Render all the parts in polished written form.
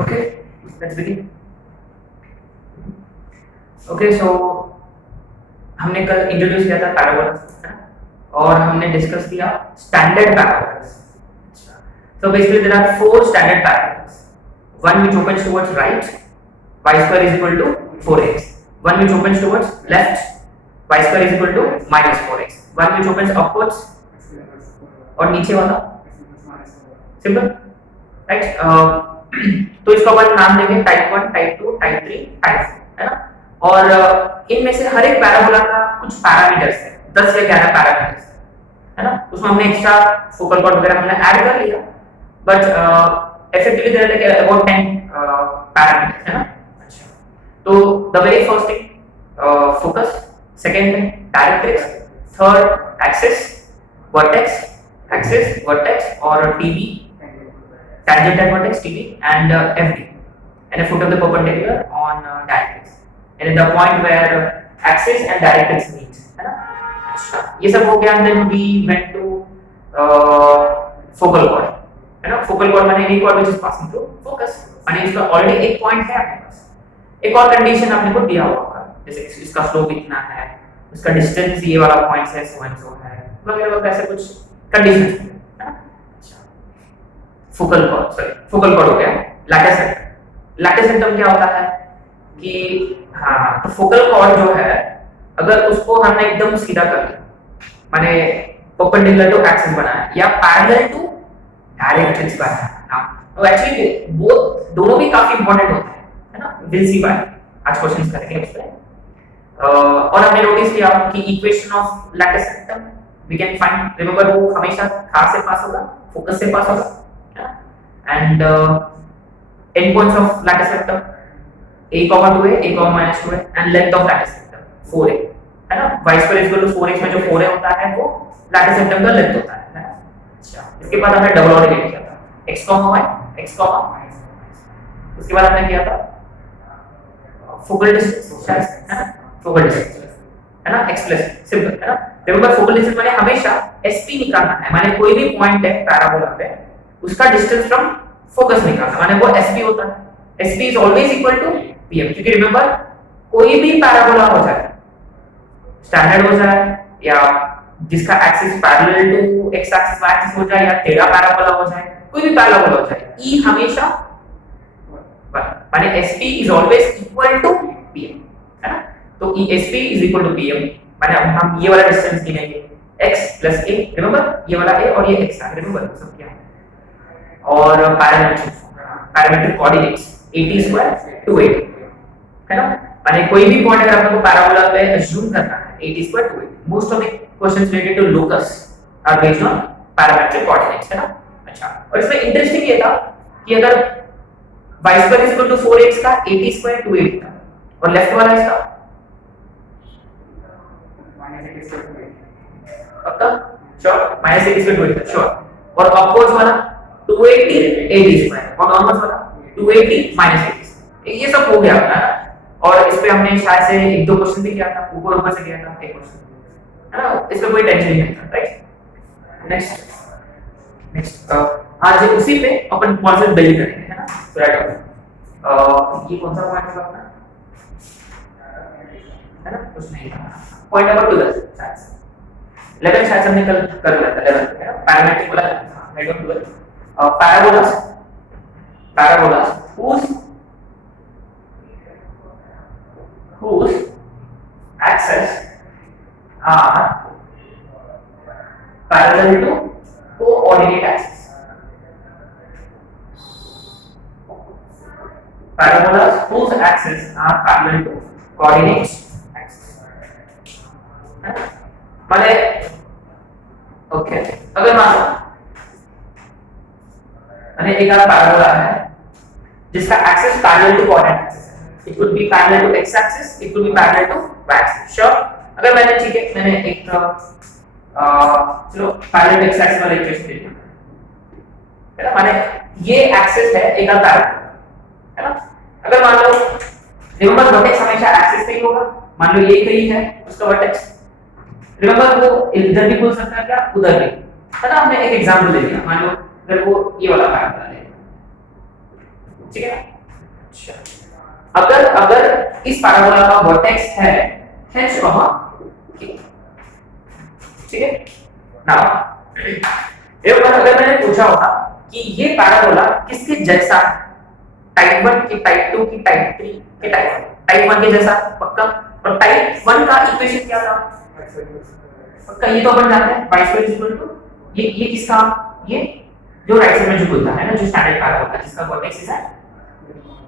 Okay, let's begin. Okay, सो हमने कल introduce किया था पैराबोलास, है ना? और हमने डिस्कस किया standard parabolas. So basically there are four standard parabolas. One which opens towards right, y square is equal to 4x. One which opens towards left, y square is equal to minus 4x. One which opens upwards और नीचे वाला simple, right? तो इसका अपन नाम देंगे type 1, type 2, type 3, type 4, है ना? और इनमें से हर एक पैराबोला का कुछ पैरामीटर्स है, 10 या 11 पैरामीटर्स है ना? उसमें हमने एक्स्ट्रा फोकल पॉइंट वगैरह हमने ऐड कर लिया, but effectively there are like about 10 parameters, है ना? अच्छा, तो the very first thing focus, second thing directrix, third axis, vertex, axis, vertex or TV, tangent and vertex, TV, and FD, and a foot of the perpendicular on directrix, and at the point where axis and directrix meet, है ना? अच्छा, ये सब हो गया, and then we went to focal chord, है ना? Focal point माने any point which is passing through focus, माने इसका ऑलरेडी एक पॉइंट है आपके पास, एक और कंडीशन आपने को दिया हुआ होगा, जैसे इसका स्लोप इतना है, इसका डिस्टेंस ये वाला पॉइंट है, सो एंड सो है, वगैरह वगैरह ऐसे कुछ कंडीशंस है ना? अच्छा, focal cord, sorry focal cord हो गया। लैटिस सेक्टम, लैटिस सेक्टम क्या होता है कि हाँ, तो फोकल कॉर्ड जो है अगर उसको हमने एकदम सीधा कर दिया, माने परपेंडिकुलर टू एक्सिस बनाया या पैरेलल टू डायरेक्ट्रिक्स पर है, तो एक्चुअली वो दोनों भी काफी इंपॉर्टेंट होते हैं, है ना? विल सी बाय, आज क्वेश्चंस करेंगे उस पे। और हमने नोटिस किया कि equation of latus rectum we can find, remember वो हमेशा कहां से पास होगा, फोकस से पास होगा, and and points of latus rectum a, 2a, a, -2a, and length of latus rectum 4a, है ना? y square is equal to 4x में जो 4a होता है वो लैटिस सेक्टम का लेंथ होता है ना? इसके बाद हमने डबल ऑर्डिनेट किया था x, y, x, उसके बाद हमने किया था फोकल डिस्टेंस, है ना? फोकल डिस्टेंस, है ना? x प्लस सिंपल, है ना? रिमेंबर फोकल डिस्टेंस माने हमेशा sp निकालना है, माने कोई भी पॉइंट है पैराबोला पे उसका डिस्टेंस फ्रॉम फोकस निकालना, माने वो sp होता है। sp is always equal to pm, क्योंकि रिमेंबर कोई भी पैराबोला हो जाए, स्टैंडर्ड हो जाए या जिसका axis parallel to x axis y axis हो जाए या टेढ़ा पैराबोला हो जाए, कोई भी पैराबोला हो जाए, E हमेशा माने SP is always equal to PM, है ना? तो SP is equal to PM, माने अब हम ये वाला डिस्टेंस गिनेंगे x प्लस a, रिमेंबर ये वाला a और ये x है, रिमेंबर सब क्या है, और पैरामीट्रिक कोऑर्डिनेट्स 80 स्क्वायर 280, है ना? माने कोई भी पॉइंट अगर आपको पैराबोला पे अज्यूम करना है 80 square 280, most of the questions related to locus are based on parametric coordinates, है ना? अच्छा, और इसमें इंटरेस्टिंग ये था कि अगर y square is equal to 4x का 80 स्क्वायर 280 था, और लेफ्ट वाला इसका -80 स्क्वायर 280, पक्का श्योर, -80 स्क्वायर 280 श्योर, और अपवर्ड्स वाला 280 80 स्क्वायर, और नॉर्मल वाला 280 -80, ये सब हो गया अपना, और इस पे हमने शायद से एक दो क्वेश्चन भी किया था, ऊपर ऊपर से किया था एक क्वेश्चन, है ना? इसमें कोई टेंशन नहीं है, राइट? नेक्स्ट आज उसी पे अपन कॉन्सेप्ट बिल्ड करेंगे, है ना? तो राइट, ये कौन सा पॉइंट है अपना, है ना? कुछ नहीं, पॉइंट नंबर 2 शायद 11 शायद हमने कल कर लिया था, 11 है ना? पैरामीट्रिक वाला right of 12 parabolas whose axes are parallel to coordinate axis. Parabolas whose axes are parallel to coordinate axis. माने ओके, अगर मान लो माने एक पैराबोला है जिसका axis parallel to coordinate axis, it could be parallel to x axis, it could be parallel to y axis, sure? अगर मैंने ठीक है, मैंने एक चलो पैरेलल टू x axis वाला इक्वेशन ले लिया, है ना? माने ये एक्सिस है एक पैरेलल, है ना? अगर मान लो रिमेंबर वर्टेक्स हमेशा एक्सिस पे ही होगा, मान लो ये कहीं है उसका वर्टेक्स, रिमेंबर वो इधर भी बोल सकता है क्या, उधर भी, है ना? हमने एक एग्जांपल ले लिया, मान लो अगर वो ये वाला पैराबोला ले, ठीक है। अच्छा, अगर अगर इस पैराबोला का वर्टेक्स है h k, ठीक है। नाउ एक बार अगर मैंने पूछा होता कि ये पैराबोला किसके जैसा है, टाइप 1 की, टाइप 2 की, टाइप 3 के, टाइप 1 के जैसा पक्का, और टाइप 1 का इक्वेशन क्या था पक्का, ये तो अपन जानते हैं y स्क्वायर इक्वल टू ये किसका, ये जो राइट साइड में जो खुलता है ना, जो स्टैंडर्ड पैराबोला है जिसका वर्टेक्स है।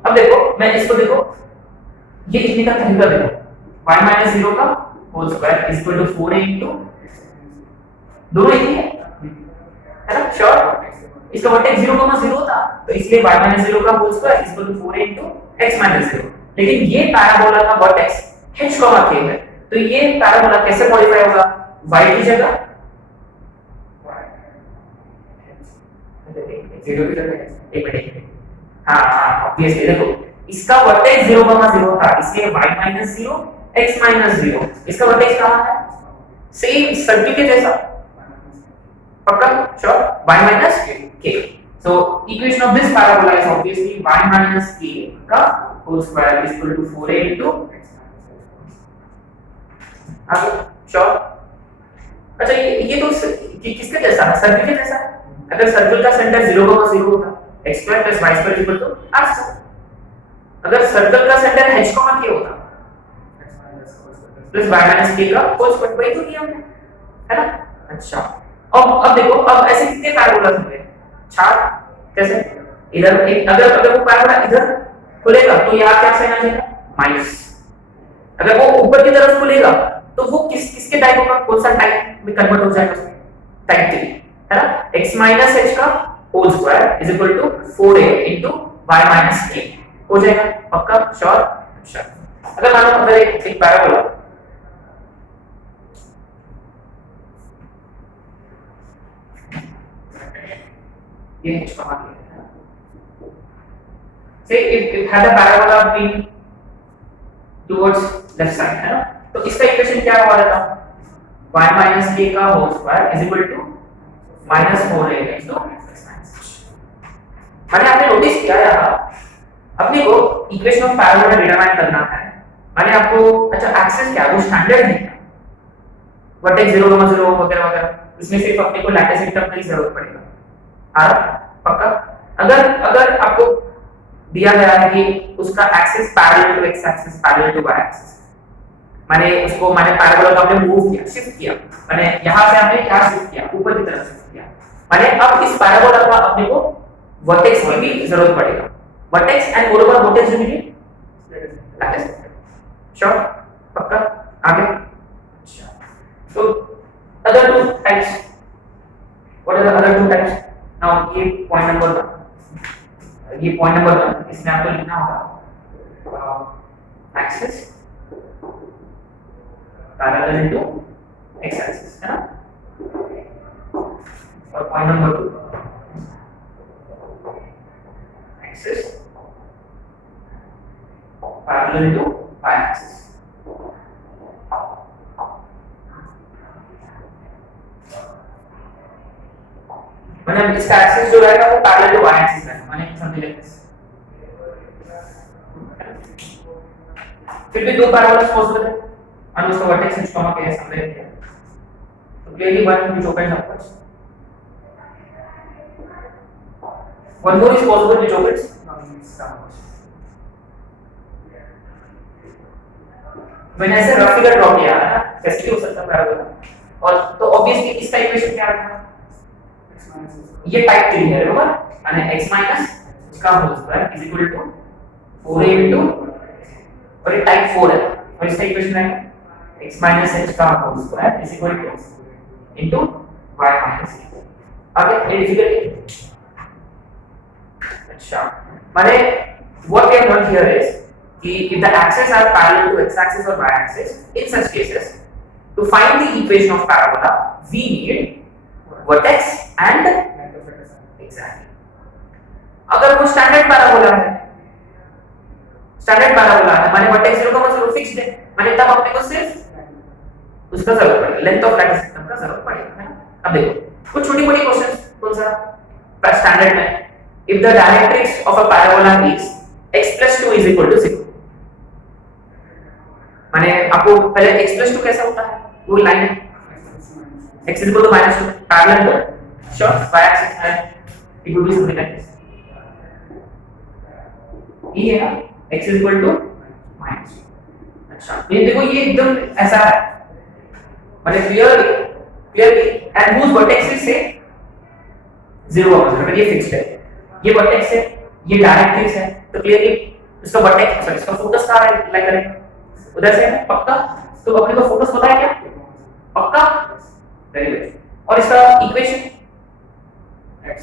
अब देखो मैं इसको देखो, ये लिखने का तरीका देखो, y माइनस 0 का whole square equal to 4a into, दोनों एक ही है ना, श्योर। इसका वर्टेक्स 0,0 था तो इसलिए y माइनस 0 का whole square equal to 4a into x minus 0। लेकिन ये पैराबोला का वर्टेक्स h k है, तो ये पैराबोला कैसे मॉडिफाई होगा, y की जगह 0 की जगह, एक मिनट, हाँ ऑब्वियसली देखो इसका वर्टेक्स 0,0 था इसलिए y माइनस 0 x माइनस 0, इसका वर्टेक्स कहां है, सेम सर्किल के जैसा पक्का, sure, y minus k। So equation of this parabola is obviously y minus k का whole square is equal to 4a into आगे, श्योर। अच्छा ये तो किसके जैसा है, सर्किल के जैसा। अगर सर्किल का सेंटर 0,0 होता x square plus y square equal to r square, अगर सर्किल का सेंटर h k होता प्लस y minus k का होल स्क्वायर, वही तो किया हमने, है ना। अच्छा अब देखो, अब ऐसे कितने पैराबोला होंगे, 4, कैसे, इधर एक, अगर वो पैराबोला इधर खुलेगा तो यहाँ क्या साइन आ जाएगा, माइनस। अगर वो ऊपर की तरफ खुलेगा तो वो किसके टाइप होगा, कौन सा टाइप में कन्वर्ट हो जाएगा, टाइप 3, है ना। x माइनस h का whole square is equal to 4a into y minus k हो जाएगा पक्का, श्योर। अच्छा अगर मानो अगर एक पैराबोला ये h का मान है, say if it had a parabola being towards left side, है ना, तो इसका इक्वेशन क्या हुआ था, y minus k का whole square is equal to -4a into x minus h। मैंने आपने नोटिस किया यार, अपने को इक्वेशन ऑफ पैराबोला डिटरमाइन करना है, मैंने आपको, अच्छा एक्सिस क्या है, वो स्टैंडर्ड है, वर्टेक्स 0,0 वगैरह वगैरह, इसमें सिर्फ अपने को लैटिस इंटरवल की जरूरत पड़ेगा, आ पक्का। अगर आपको दिया गया है कि उसका axis parallel to x axis parallel to y axis, मैंने पैराबोला को हमने मूव किया, शिफ्ट किया, मैंने यहां से हमने क्या शिफ्ट किया, ऊपर की तरफ शिफ्ट किया, मैंने अब इस पैराबोला का अपने को वर्टेक्स की भी जरूरत पड़ेगा, वर्टेक्स एंड मोरोवर वर्टेक्स भी लैटिस, श्योर पक्का, आगे। अच्छा तो other two types, what are the other two types, now ये पॉइंट नंबर 1, इसमें आपको लिखना होगा axis parallel to x axis, है ना, और point number 2 axis parallel to y axis. मैंने इसका एक्सिस जो रहेगा वो पैरेलल टू y एक्सिस रहेगा, मैंने समझ लिया। फिर भी दो पैराबोलास पॉसिबल है और उसका वर्टेक्स h कॉमा k हमने लिया, तो clearly one which occurs upwards, one more is possible which occurs downwards। मैंने ऐसे रफ फिगर ड्रॉ किया है ना, कैसे हो सकता है पैराबोला, और तो ऑब्वियसली इसका इक्वेशन क्या आएगा, ये टाइप 3 है बराबर, यानी x माइनस इसका whole square is equal to 4a into, और ये टाइप 4 है और इसका इक्वेशन है x माइनस h का whole square is equal to into y minus k। आगे ये डिफिकल्टी, अच्छा माने what we have learn here is कि if the axes are parallel to x axis or y axis, in such cases to find the equation of parabola we need vertex and exactly। अगर वो standard parabola है, माने vertex 0,0 fixed है, माने तब अपने को सिर्फ उसका जरूरत पड़ेगा, लेंथ ऑफ लैटिस सिस्टम का जरूरत पड़ेगा, है। अब देखो कुछ छोटी-मोटी क्वेश्चंस कौन सा स्टैंडर्ड में if the directrix of a parabola is x plus 2 is equal to 0. माने आपको पहले x plus 2 कैसा होता है, वो लाइन है x is equal to minus 2 parallel to sure y axis है, it will be something like this. ये है ना x is equal to minus 2. अच्छा ये देखो ये एकदम ऐसा है, माने clearly and whose vertex is say 0 0 ये फिक्स्ड है, ये वर्टेक्स है, ये डायरेक्ट्रिक्स है, तो क्लियरली इसका वर्टेक्स सॉरी इसका फोकस कहां है, लाइक करें उधर से है पक्का, तो अपने को फोकस पता है क्या पक्का, वेरी गुड. और इसका इक्वेशन x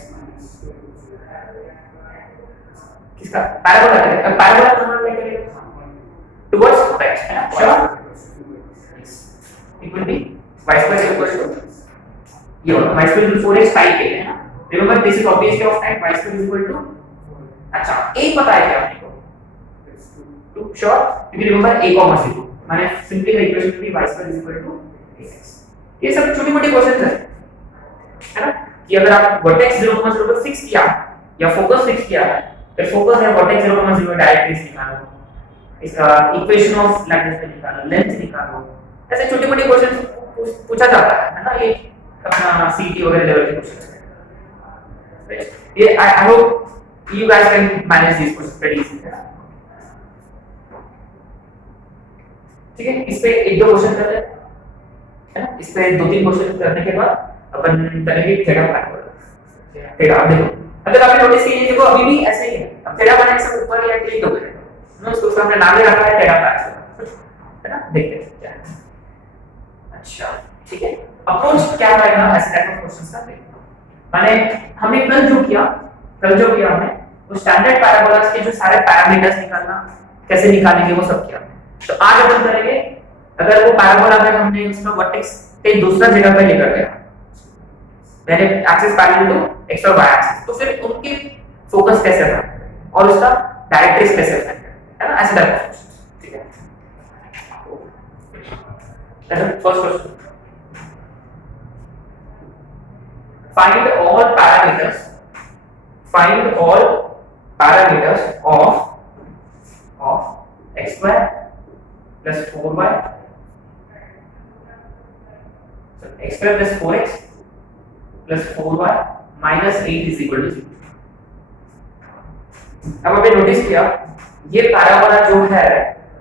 किसका पैराबोला है, पैराबोला कहां लाइक करें टुवर्ड्स राइट है ना, sure it will be y square equals to ये y square equal 4x type है ना, remember this is obviously of type y square equal to, अच्छा a पता है क्या आपने को टू श्योर, क्योंकि रिमेंबर a कॉमा 0 माने simply the equation will be y square equal to ax. ये सब छोटी-मोटी क्वेश्चंस है ना, कि अगर आप वर्टेक्स 0,0 पर फिक्स किया या फोकस फिक्स किया है, तो फोकस है वर्टेक्स 0,0 डायरेक्ट्रिक्स निकालो, इसका इक्वेशन ऑफ लैटिस निकालो, लेंथ निकालो, ऐसे छोटी-मोटी क्वेश्चंस पूछा जाता है ना, ये अपना सीटी वगैरह लेवल के क्वेश्चंस. ये I hope you guys can manage these questions pretty easily. ठीक है, इस पे एक दो क्वेश्चन करते हैं है ना, इस पे दो तीन क्वेश्चन करने के बाद अपन करेंगे थीटा पैराबोला. थीटा आप देखो, अगर आपने नोटिस किया देखो अभी भी ऐसे ही है, अब थीटा बनाने से ऊपर या क्लिक हो गया ना, उसको हमने नाम दे रखा है थीटा पैराबोला है ना, देखते हैं क्या है. अच्छा ठीक है, अप्रोच क्या रहेगा ऐसे टाइप ऑफ क्वेश्चंस का देखो. माने हमने कल जो किया हमने वो स्टैंडर्ड पैराबोलास के जो सारे पैरामीटर्स निकालना कैसे निकालेंगे वो सब किया. तो आज अपन करेंगे अगर वो पैराबोला अगर हमने उसका वर्टेक्स कहीं दूसरा जगह पे लेकर गया, यानी एक्सिस पैरेलल टू x और y एक्सिस, तो फिर उनके फोकस कैसे फाइंड और उसका डायरेक्ट्रिक्स कैसे फाइंड है ना, ऐसे टाइप ऑफ क्वेश्चंस. ठीक है, first question, find all parameters of x square plus 4y, so x square plus 4x plus 4y minus 8 is equal to 0. अब आपने नोटिस किया ये पैराबोला जो है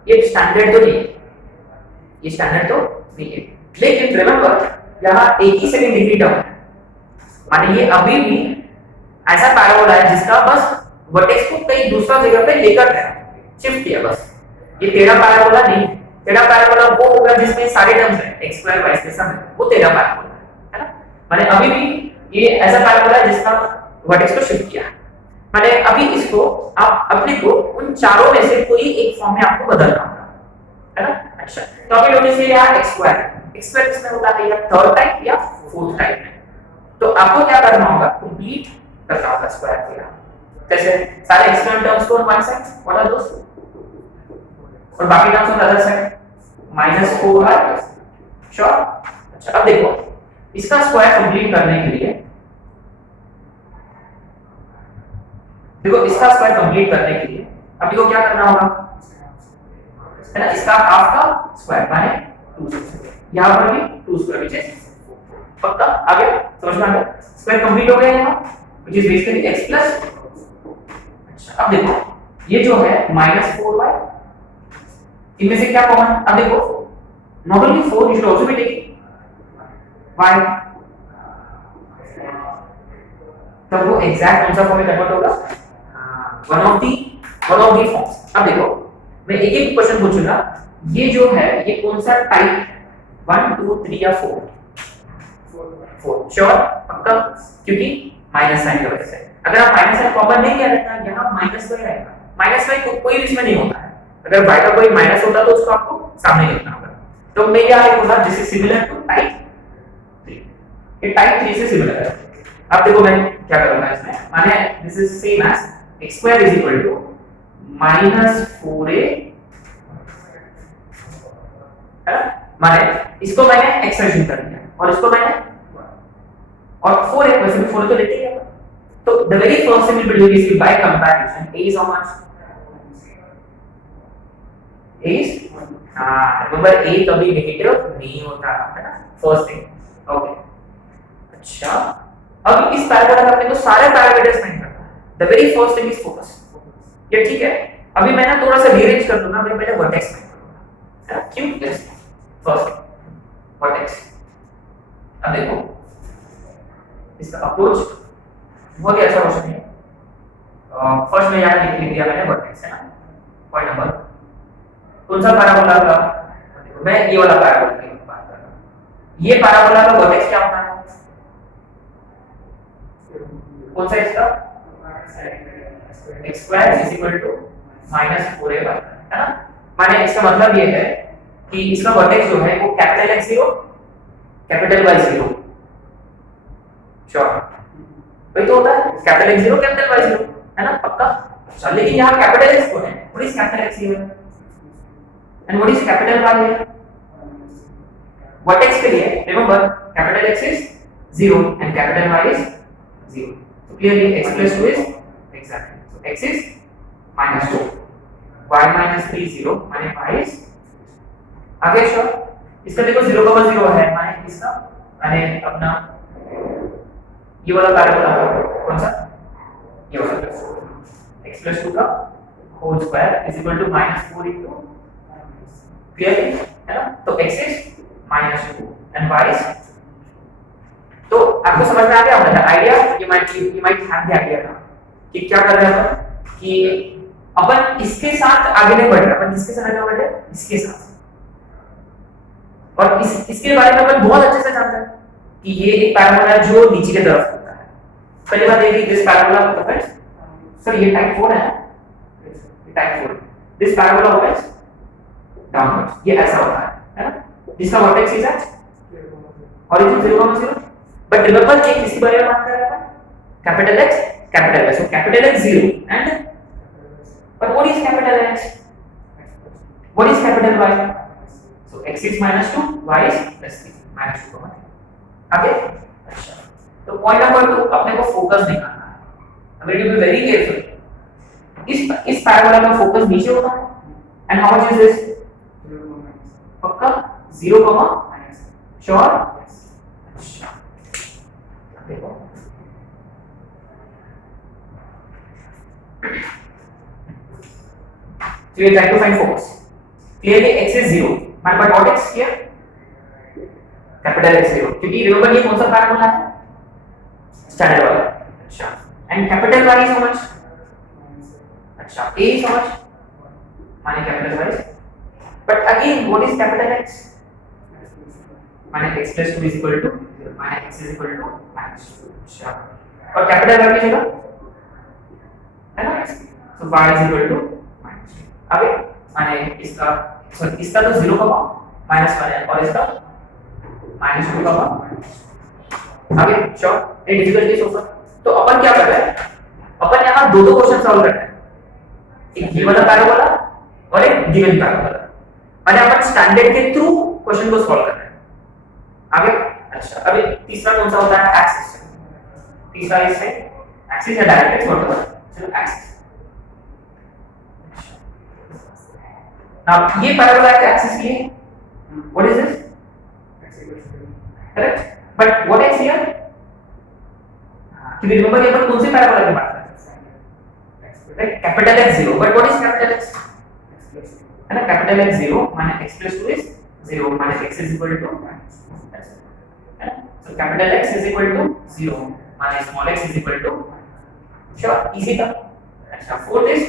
ये स्टैंडर्ड तो नहीं है, ये स्टैंडर्ड तो नहीं है, लेकिन रिमेंबर यहाँ एक ही सेकंड डिग्री टर्म है, माने ये अभी भी ऐसा पैराबोला है जिसका बस वर्टेक्स को कहीं दूसरा जगह पे लेकर गया, शिफ्ट किया बस. ये तेरा पैराबोला नहीं, तेरा पैराबोला वो होगा जिसमें सारे टर्म्स हैं x स्क्वायर y स्क्वायर सब, वो तेरा पैराबोला है ना. माने अभी भी ये ऐसा पैराबोला है जिसका वर्टेक्स को शिफ्ट किया, माने अभी इसको आप अपने को उन चारों में से कोई एक फॉर्म में आपको बदलना होगा है ना. अच्छा तो अभी नोटिस किया यार x स्क्वायर किसमें होता है, या थर्ड टाइप या फोर्थ टाइप में, तो आपको क्या करना होगा, कंप्लीट करना होगा स्क्वायर थ्योरम. जैसे सारे एक्सटर्नल टर्म्स को one side, what are those, और बाकी terms on the other side -4y sure. अच्छा अब देखो इसका स्क्वायर कंप्लीट करने के लिए, देखो इसका स्क्वायर कंप्लीट करने के लिए अभी को क्या करना होगा है ना, इसका हाफ का स्क्वायर माने 2 स्क्वायर, यहां पर भी 2 स्क्वायर विच इज पक्का आ गया, समझ में आ गया, स्क्वायर कंप्लीट हो गया यहाँ which is basically x plus. अच्छा अब देखो ये जो है -4y, इनमें से क्या कॉमन, अब देखो not only 4 you should also be taking y, तब वो एग्जैक्ट कौन सा फॉर्म में कन्वर्ट होगा, वन ऑफ दी फॉर्म्स. अब देखो मैं एक एक क्वेश्चन पूछूंगा, ये जो है ये कौन सा टाइप, 1 2 3 या 4 श्योर पक्का, क्योंकि माइनस साइन की वजह से. अगर आप माइनस साइन कॉमन नहीं किया रहता यहाँ माइनस y रहेगा, माइनस y कोई भी इसमें नहीं होता है, अगर y का कोई माइनस होता तो उसको आपको सामने लिखना होगा. तो मैं क्या लिखूंगा, this is similar to type 3, ये टाइप 3 से सिमिलर है. अब देखो मैं क्या करूंगा इसमें, माने this is same as x square is equal to -4a है ना, माने इसको मैंने x रजिस्टर कर दिया और इसको मैंने और 4 एक वैसे भी 4 तो लेते ही है तो the very first thing we will do is by comparison a is how much? a is remember a कभी नेगेटिव नहीं होता है ना, फर्स्ट थिंग। ओके अच्छा, अब इस पैराबोला का अपने को सारे पैरामीटर्स फाइंड करना है। The very first thing is focus, ये ठीक है। अभी मैं ना थोड़ा सा रीअरेंज कर दूंगा, मैं पहले वर्टेक्स फाइंड करूंगा, है ना? क्यों? Yes first vertex. अब देखो इसका अप्रोच बहुत ही अच्छा क्वेश्चन है। फर्स्ट में यहाँ लिख दिया मैंने वर्टेक्स, है ना? पॉइंट नंबर कौन सा पैराबोला का? देखो मैं ये वाला पैराबोला की बात कर रहा हूँ। ये पैराबोला का वर्टेक्स क्या होता है? कौन सा इसका? x square is equal to -4a, है ना? माने इसका मतलब ये है कि इसका वर्टेक्स जो है वो capital X0 capital Y0, sure वही तो होता है, कैपिटल X0 कैपिटल Y0, है ना? पक्का। अच्छा लेकिन यहाँ कैपिटल X को है, what is capital X here and what is capital Y here? Vertex के लिए remember capital X is 0 and capital Y is 0, so clearly x plus 2 is exactly, so x is -2, y minus 3 0 माने y is आगे sure. इसका देखो 0,0 है माने इसका माने अपना ये वाला पैराबोला कौन सा? ये वाला x plus 2 का whole square is equal to -4 into clearly, है ना? तो x is -2 and y is, तो आपको समझ में आ गया होगा idea? you might have the idea ना कि क्या कर रहे हैं अपन, कि अपन इसके साथ आगे नहीं बढ़ रहे, अपन किसके साथ आगे बढ़ रहे हैं? इसके साथ। और इसके बारे में अपन बहुत अच्छे से जानते हैं कि ये एक पैराबोला जो नीचे की तरफ होता है। पहली बात ये कि दिस पैराबोला ओपन्स, सर ये टाइप 4 है, ये type 4, this parabola opens downwards, ये ऐसा होता है ना? जिसका vertex is at origin 0,0, but remember ये किसी बारे में बात कर रहे हैं? Capital X capital Y, so capital X 0 and but what is capital X? What is capital Y? So x is -2, y is +3, -2 okay? अच्छा, तो पॉइंट नंबर 2 अपने को फोकस निकालना है। अब यू बी वेरी केयरफुल, इस पैराबोला का focus नीचे होता है and how much is this? पक्का 0, श्योर? अच्छा देखो so we try to find focus, clearly x is 0 but what x here? capital X 0, क्योंकि रिमेंबर ये कौन सा पैराबोला है? स्टैंडर्ड वाला। अच्छा and capital Y is how much? अच्छा a is how much? माने capital Y, but again what is capital X? माने x plus 2 is equal to 0, माने x is equal to -2। अच्छा और कैपिटल Y की जगह है ना, so y is equal to -2। आगे माने इसका सॉरी इसका तो 0 का -1 है और इसका -2 का आगे श्योर। ये डिफिकल्ट केस होगा, तो अपन क्या कर रहे हैं? अपन यहाँ दो क्वेश्चन सॉल्व कर रहे हैं, एक ये वाला पैराबोला और एक गिवन पैराबोला, माने अपन स्टैंडर्ड के थ्रू क्वेश्चन को सॉल्व कर रहे हैं। आगे अच्छा अभी तीसरा कौन सा होता है? एक्सिस। तीसरा इससे एक्सिस या डायरेक्ट्रिक्स व्हाटएवर, चलो एक्सिस। नाउ ये पैराबोला का एक्सिस ये what is this? Correct, but what x here? कि रिमेंबर ये अपन कौन से पैराबोला की बात कर रहे हैं? Capital X 0, but what is capital X? है ना, कैपिटल X 0 माने x plus 2 is 0 माने x is equal to, so capital X is equal to 0 माने small x is equal to, sure easy था। अच्छा फोर्थ इज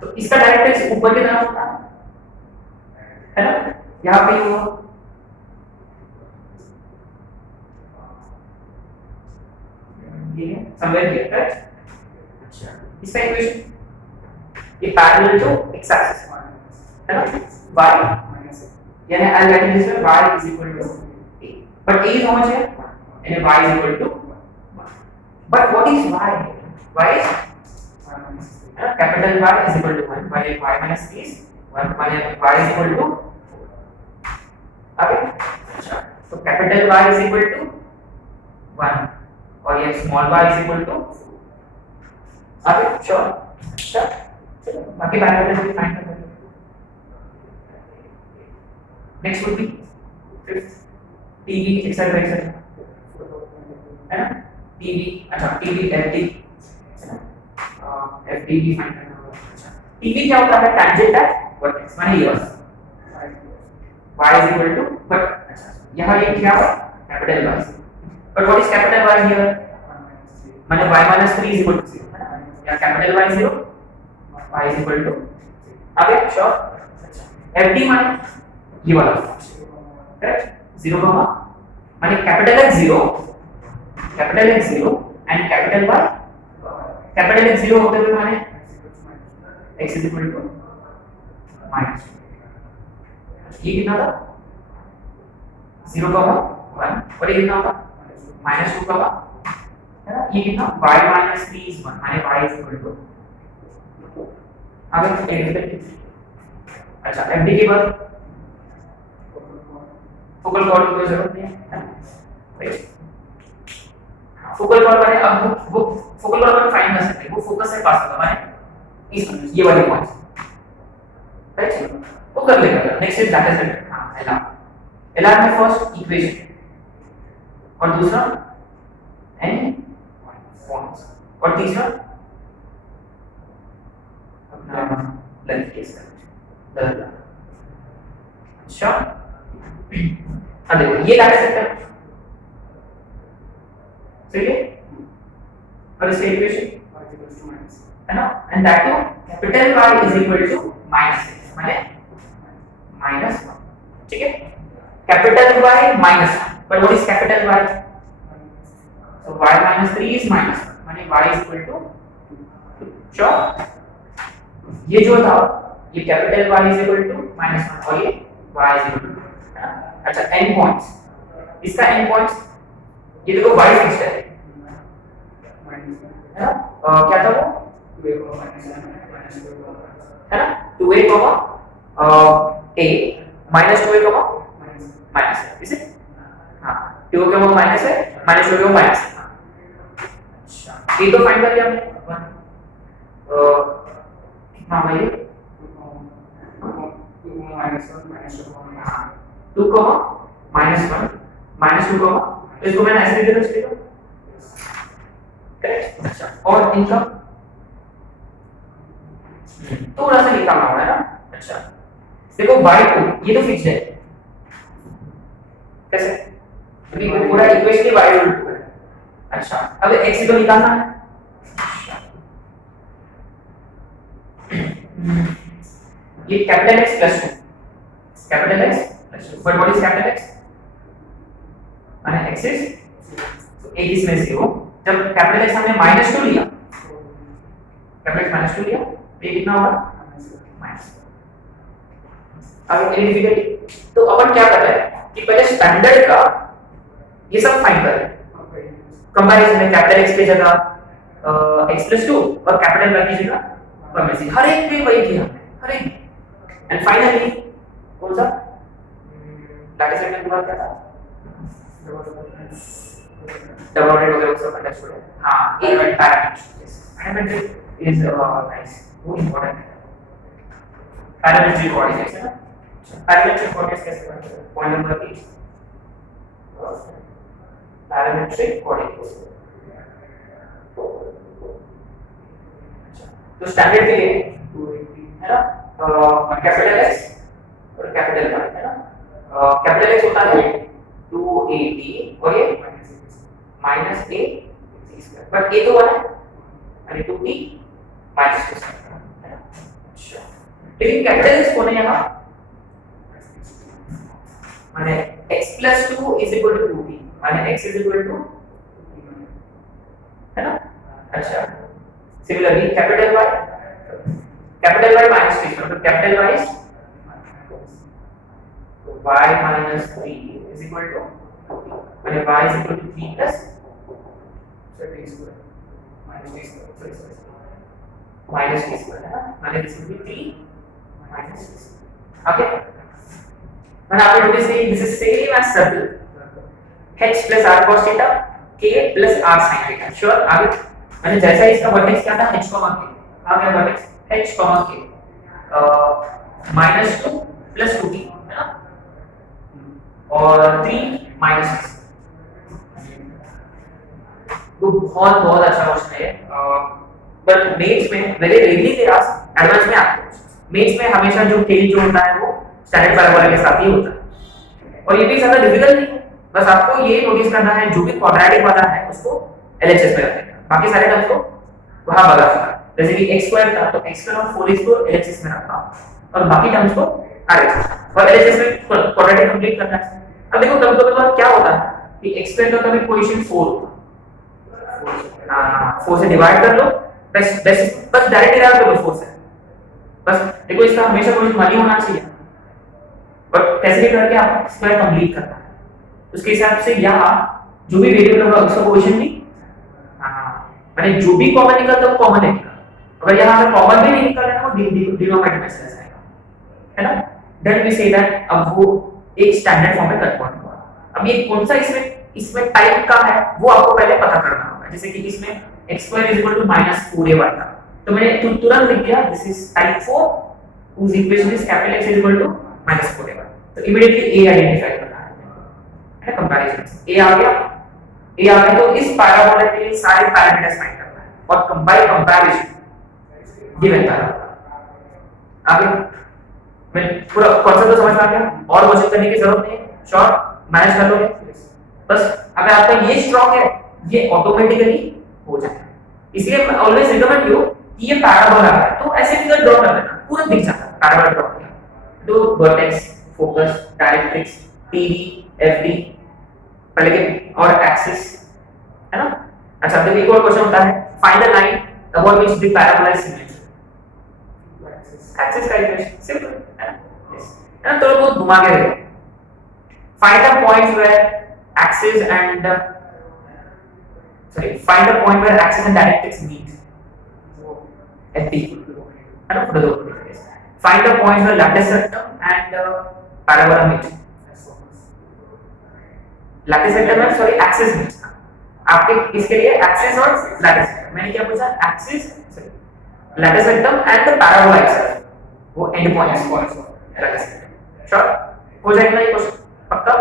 तो इसका directrix ऊपर की तरफ होता है ना, यहाँ पे हुआ ये समवेयर हियर, राइट? अच्छा इसका इक्वेशन ये पैरेलल टू x एक्सिस है ना, y यानी I write this way y is equal to a, but a is how much है यानी y is equal to 1, but what is y? y is capital Y is equal to 1 while y minus 3 is 1 while y is equal to 4। okay अच्छा तो तो capital Y is equal to 1 और ये small y is equal to आगे sure. अच्छा चलो बाकी parameters भी फाइंड कर लेंगे। Next would be fifth TV etcetera etcetera है ना। टीवी अच्छा टीवी एफडी एफडी भी फाइंड करना होगा। अच्छा टीवी क्या होता है टैंजेंट एट वर्टेक्स माने ये वाला y is equal to but अच्छा यहाँ ये क्या हुआ capital Y but what is capital Y here माने y minus 3 is equal to 0 है ना या capital Y 0 y is equal to आगे श्योर fd माने ये वाला करेक्ट 0 होगा माने capital X 0 and capital Y capital X 0 होते हुए माने x is equal to minus ये कितना था 0 का होगा 1 और ये कितना होगा -2 का होगा है ना। ये कितना y minus 3 is 1 माने y is equal to आगे एडिटिव अच्छा एफडी के बाद फोकल कॉर्ड की कोई जरूरत नहीं है राइट। फोकल कॉर्ड माने अब वो फोकल कॉर्ड में फाइंड कर सकते हैं वो फोकस से पास होगा माने इस ये वाले पॉइंट्स राइट वो कर लेगा। नेक्स्ट इज डाटा सेट हां एलआर में फर्स्ट इक्वेशन और दूसरा एन पॉइंट्स और तीसरा अपना लेंथ केस का अच्छा अब देखो ये डाटा सेट है सही है और इसका इक्वेशन है ना and that to capital Y is equal to -6 माने -1 ठीक है capital Y -1 but what is capital Y so y minus 3 is -1 माने y is equal to 2 sure ये जो था ये capital Y is equal to -1 और ये y is equal to 2 अच्छा एंड पॉइंट्स इसका एंड पॉइंट्स ये देखो y फिक्स्ड है ना क्या था वो 2a है ना 2a a minus 2a minus is it हां 2 के वो माइनस है minus 2 के वो माइनस है। अच्छा ये तो फाइंड कर लिया हमने कितना हुआ ये 2 2 -1 -2 तो इसको मैंने ऐसे लिख दिया करेक्ट। अच्छा और इनका थोड़ा सा निकालना होगा ना। अच्छा देखो y2 ये तो फिक्स्ड है कैसे क्योंकि वो पूरा इक्वेशन ही y2 है। अच्छा अब x को निकालना है ये capital X plus 2 capital X plus 2 but what is capital X माने x इज तो एक इसमें 0 जब कैपिटल X हमने -2 लिया कैपिटल X -2 लिया तो ये कितना होगा माइनस। अब इनफिनिटी तो अपन क्या कर रहे हैं कि पहले स्टैंडर्ड का ये सब फाइंड कर रहे हैं कंपैरिजन में कैपिटल X की जगह x + 2 और कैपिटल Y की जगह y हर एक पे वही किया हर एक एंड फाइनली कौन सा डाटा सेट में बात क्या था डबल वगैरह सब अंडरस्टूड है। हां एक पैरामीटर इज नाइस वो इंपॉर्टेंट है पैरामीट्रिक कोऑर्डिनेट्स है ना। पैरामीट्रिक कोऑर्डिनेट्स कैसे बनते हैं पॉइंट नंबर 3 पैरामीट्रिक कोऑर्डिनेट्स तो स्टैंडर्ड के लिए है ना कैपिटल X और कैपिटल Y है ना। कैपिटल X होता है 2a और ये -a बट ये तो वाला यानी 2t -2 है ना। अच्छा लेकिन कैपिटल X कोने यहाँ माने x + 2 = 2t माने x = है ना। अच्छा सिमिलरली कैपिटल Y -3 तो capital Y is y minus 3 is equal to माने y is equal to 3 plus t square minus t square है ना माने this will be 3 minus t square। Okay मैंने आपको नोटिस की this is same as circle h plus r cos theta k plus r sin theta। Sure? आगे मैंने जैसा इसका वर्टेक्स क्या था h, k आ गया vertex h, k -2 plus 2t है ना, और 3 minus 6। तो बहुत बहुत अच्छा क्वेश्चन है, बट मेंस में very rarely they ask, advance में आते हैं। मेंस में हमेशा जो टेल जो होता है वो स्टैंडर्ड पैराबोला के साथ ही होता है, और ये भी ज्यादा डिफिकल्ट नहीं है। बस आपको ये नोटिस करना है जो भी क्वाड्रेटिक वाला है उसको एलएचएस में रखना है, बाकी सारे टर्म्स को वहां बदल सकता है। जैसे कि x² था तो x² और 4x को एलएचएस में रखा और बाकी टर्म्स को आरएचएस, और एलएचएस में क्वाड्रेटिक कंप्लीट करना है। अब देखो कभी-कभी क्या होता है कि x² का कभी कोएफिशिएंट 4 होता है, 4 से डिवाइड कर लो, बस डायरेक्ट डिवाइड कर लो 4 से। बस देखो इसका हमेशा कोई मनी होना चाहिए, बट कैसे भी करके आप स्क्वायर कंप्लीट करना है। उसके हिसाब से यहाँ जो भी वेरिएबल होगा उसका कोएफिशिएंट भी माने जो भी कॉमन निकलता है वो कॉमन निकलेगा। अगर यहाँ से कॉमन भी नहीं निकल रहा है वो डिनोमिनेटर में चला जाएगा, है ना। देन वी से दैट अब वो एक स्टैंडर्ड फॉर्म में कन्वर्ट हुआ। अब ये कौन सा इसमें टाइप का है वो आपको पहले पता करना होगा। जैसे कि इसमें x² = -4ay था तो मैंने तुरंत लिख दिया this is type 4 whose equation is X = -4ay। तो इमीडिएटली a आइडेंटिफाई करना है कंपैरिजन। a आ गया तो इस पैराबोला के लिए सारे पैरामीटर्स फाइंड करना है और कंपाइल गिवन पैराबोला। आगे मैं पूरा कॉन्सेप्ट तो समझ में आ गया और क्वेश्चन करने की जरूरत नहीं है, शॉर्ट मैनेज कर लोगे। बस अगर आपका ये स्ट्रॉन्ग है ये ऑटोमेटिकली हो जाएगा। इसलिए मैं ऑलवेज रिकमेंड यू कि ये पैराबोला है तो ऐसे फिगर ड्रॉ कर देना, पूरा दिख जाता है पैराबोला ड्रॉ किया तो vertex, focus, directrix, TV, FD पहले के और एक्सिस, है ना। अच्छा देखिए एक और क्वेश्चन होता है find the line about which the parabola is symmetric. Axis का इक्वेशन सिंपल है ना, यस है ना। तो बहुत घुमा के देखो find the points where axis and find the point where axis and directrix meet FD, है ना। find the points where lattice septum and parabola meet। lattice septum में सॉरी axis meet, आपके इसके लिए axis और lattice septum, मैंने क्या पूछा axis lattice septum and the parabola itself, वो end points lattice septum। Sure हो जाएगा ये क्वेश्चन पक्का।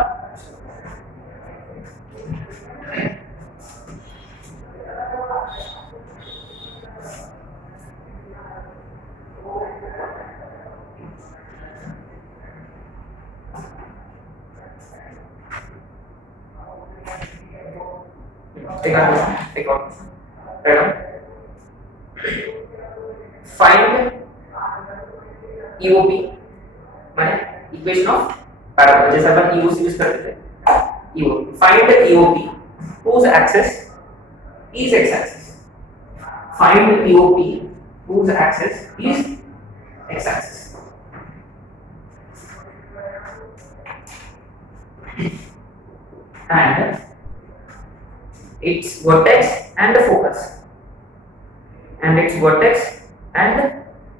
take on find EOP माने इक्वेशन ऑफ पैराबोला, जैसे अपन EOC यूज करते थे। EOP find EOP whose axis is x axis। find EOP whose axis is x axis and its vertex and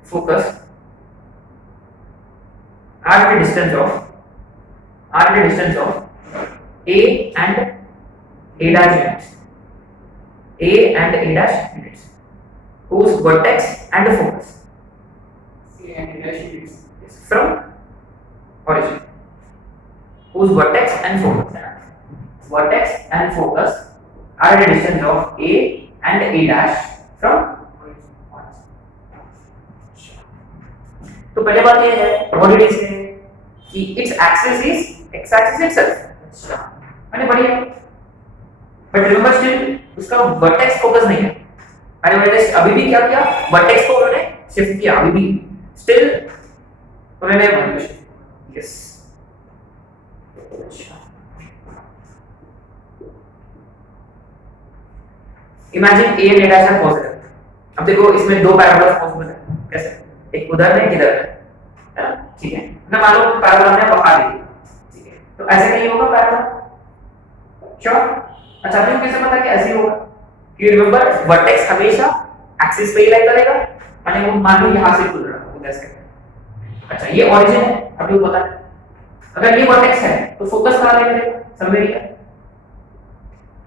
focus are the distance of A and A dash units, whose vertex and focus A and A dash units from origin, whose vertex and focus are the distance of A and A dash from origin। तो पहले बात ये है body से कि its axis is x axis itself, मैंने पढ़ी है, बट रिमेंबर स्टिल उसका वर्टेक्स फोकस नहीं है। मैंने अभी भी क्या किया, वर्टेक्स को उन्होंने शिफ्ट किया, अभी भी स्टिल उन्होंने yes. Imagine a and a dash है पॉजिटिव। अब देखो इसमें दो पैराबोला पॉसिबल है, कैसे, एक उधर है एक इधर है ना, ठीक है ना। मान लो पैराबोला हमने पका दी, ठीक है, तो ऐसे नहीं होगा पैराबोला, श्योर। अच्छा आपको कैसे पता कि ऐसे ही होगा, कि रिमेंबर वर्टेक्स हमेशा एक्सिस पे ही लाई करेगा, माने वो मान लो यहां से खुल रहा है उधर से। अच्छा ये ओरिजिन है, अभी वो पता है। अगर ये वर्टेक्स है तो फोकस कहां ले करेगा, समवेयर,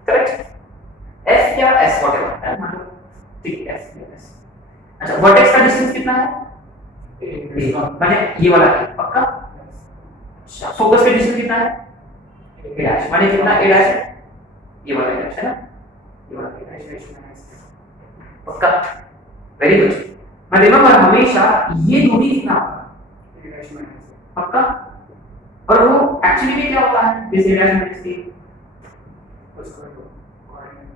करेक्ट। एफ या एस व्हाटएवर है, मान लो ठीक है एफ या एस। अच्छा वर्टेक्स का डिस्टेंस कितना है, माने ये वाला है पक्का। अच्छा फोकस का डिस्टेंस कितना है, ए डैश, माने कितना ए डैश है, ये वाला ए डैश है ना, ये वाला ए डैश पक्का। Very good. मैं रिमेंबर हमेशा ये दूरी कितना ए डैश माइनस पक्का। और वो एक्चुअली में क्या होता है, दिस ए डैश माइनस के उसको कोऑर्डिनेट।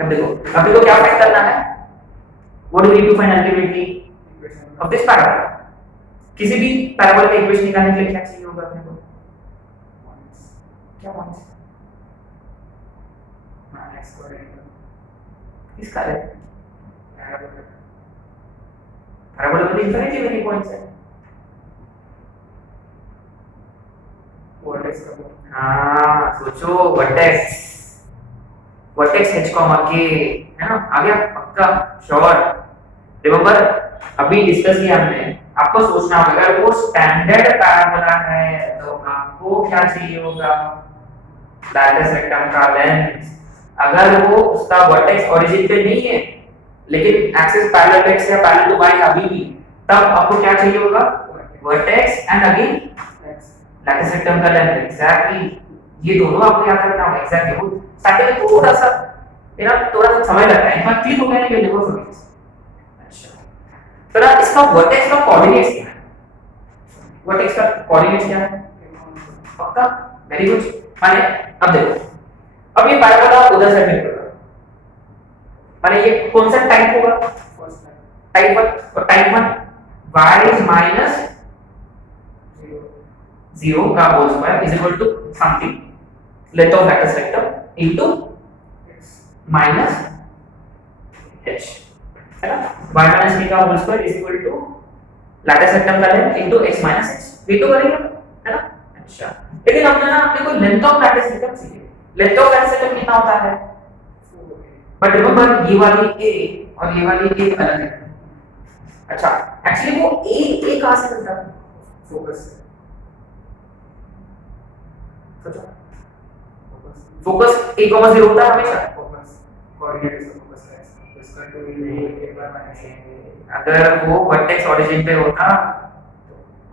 अब देखो क्या फाइंड करना है, what do we need to find ultimately equation of this parabola. किसी भी पैराबोला का इक्वेशन निकालने के लिए क्या चाहिए होगा अपने को, क्या पॉइंट्स एक्स कोऑर्डिनेट इसका है पैराबोला में इंफिनिटी मेनी पॉइंट्स है, वर्टेक्स का हां सोचो वर्टेक्स, वर्टेक्स h k है ना, आ गया पक्का श्योर। रिमेंबर अभी डिस्कस किया हमने, आपको सोचना होगा अगर वो स्टैंडर्ड पैराबोला है तो आपको क्या चाहिए होगा, लैटिस रेक्टम का लेंथ। अगर वो उसका वर्टेक्स ओरिजिन पे नहीं है लेकिन एक्सिस पैरेलल टू एक्स या पैरेलल टू वाई अभी भी, तब आपको क्या चाहिए होगा, vertex and again lattice rectum का लेंथ। एग्जैक्टली ये दोनों आपको याद रखना होगा। एग्जैक्टली वो स्टार्टिंग में थोड़ा सा समय लगता है, इतना क्लिक हो गया नहीं लेवल हो। अच्छा तो ना इसका वर्टेक्स का कोऑर्डिनेट्स क्या है, वर्टेक्स का कोऑर्डिनेट्स क्या है पक्का। Very good. माने अब देखो, अब ये पैराबोला उधर से मिल रहा है, माने ये कौन सा टाइप होगा, टाइप 1। और टाइप 1 y माइनस 0 का whole square is equal to something length of latus rectum into minus h है ना, y माइनस b का whole square is equal to latus rectum का length into x minus h। ये तो करेंगे है ना। अच्छा लेकिन हमने ना अपने को लेंथ ऑफ लैटिस रेक्टम चाहिए, लेंथ ऑफ लैटिस रेक्टम कितना होता है, बट रिमेंबर ये वाली a और ये वाली a अलग है। अच्छा एक्चुअली वो a कहां से मिलता है, फोकस से। सोचो फोकस a 0 होता है हमेशा, फोकस कोऑर्डिनेट इसका फोकस है, इसका टू एक बार माइनस है। अगर वो वर्टेक्स ओरिजिन पे होता,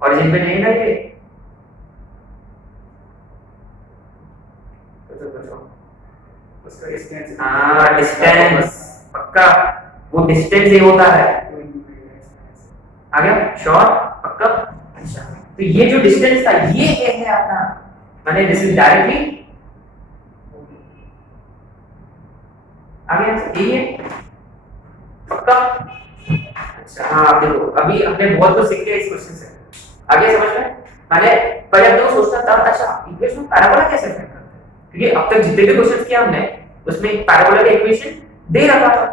ओरिजिन पे नहीं ना ये, सोचो उसका डिस्टेंस, हां डिस्टेंस पक्का, वो डिस्टेंस ये होता है, आ गया श्योर पक्का। अच्छा तो ये जो डिस्टेंस था ये a है अपना, माने दिस इज डायरेक्टली आगे ये पक्का। अच्छा हाँ देखो अभी हमने बहुत कुछ सीख लिया इस क्वेश्चन से, आगे समझ में। माने पहले हम लोग सोचता था अच्छा इक्वेशन पैराबोला कैसे फाइंड करते हैं, क्योंकि अब तक जितने भी क्वेश्चंस किया हमने उसमें एक पैराबोला का इक्वेशन दे रखा था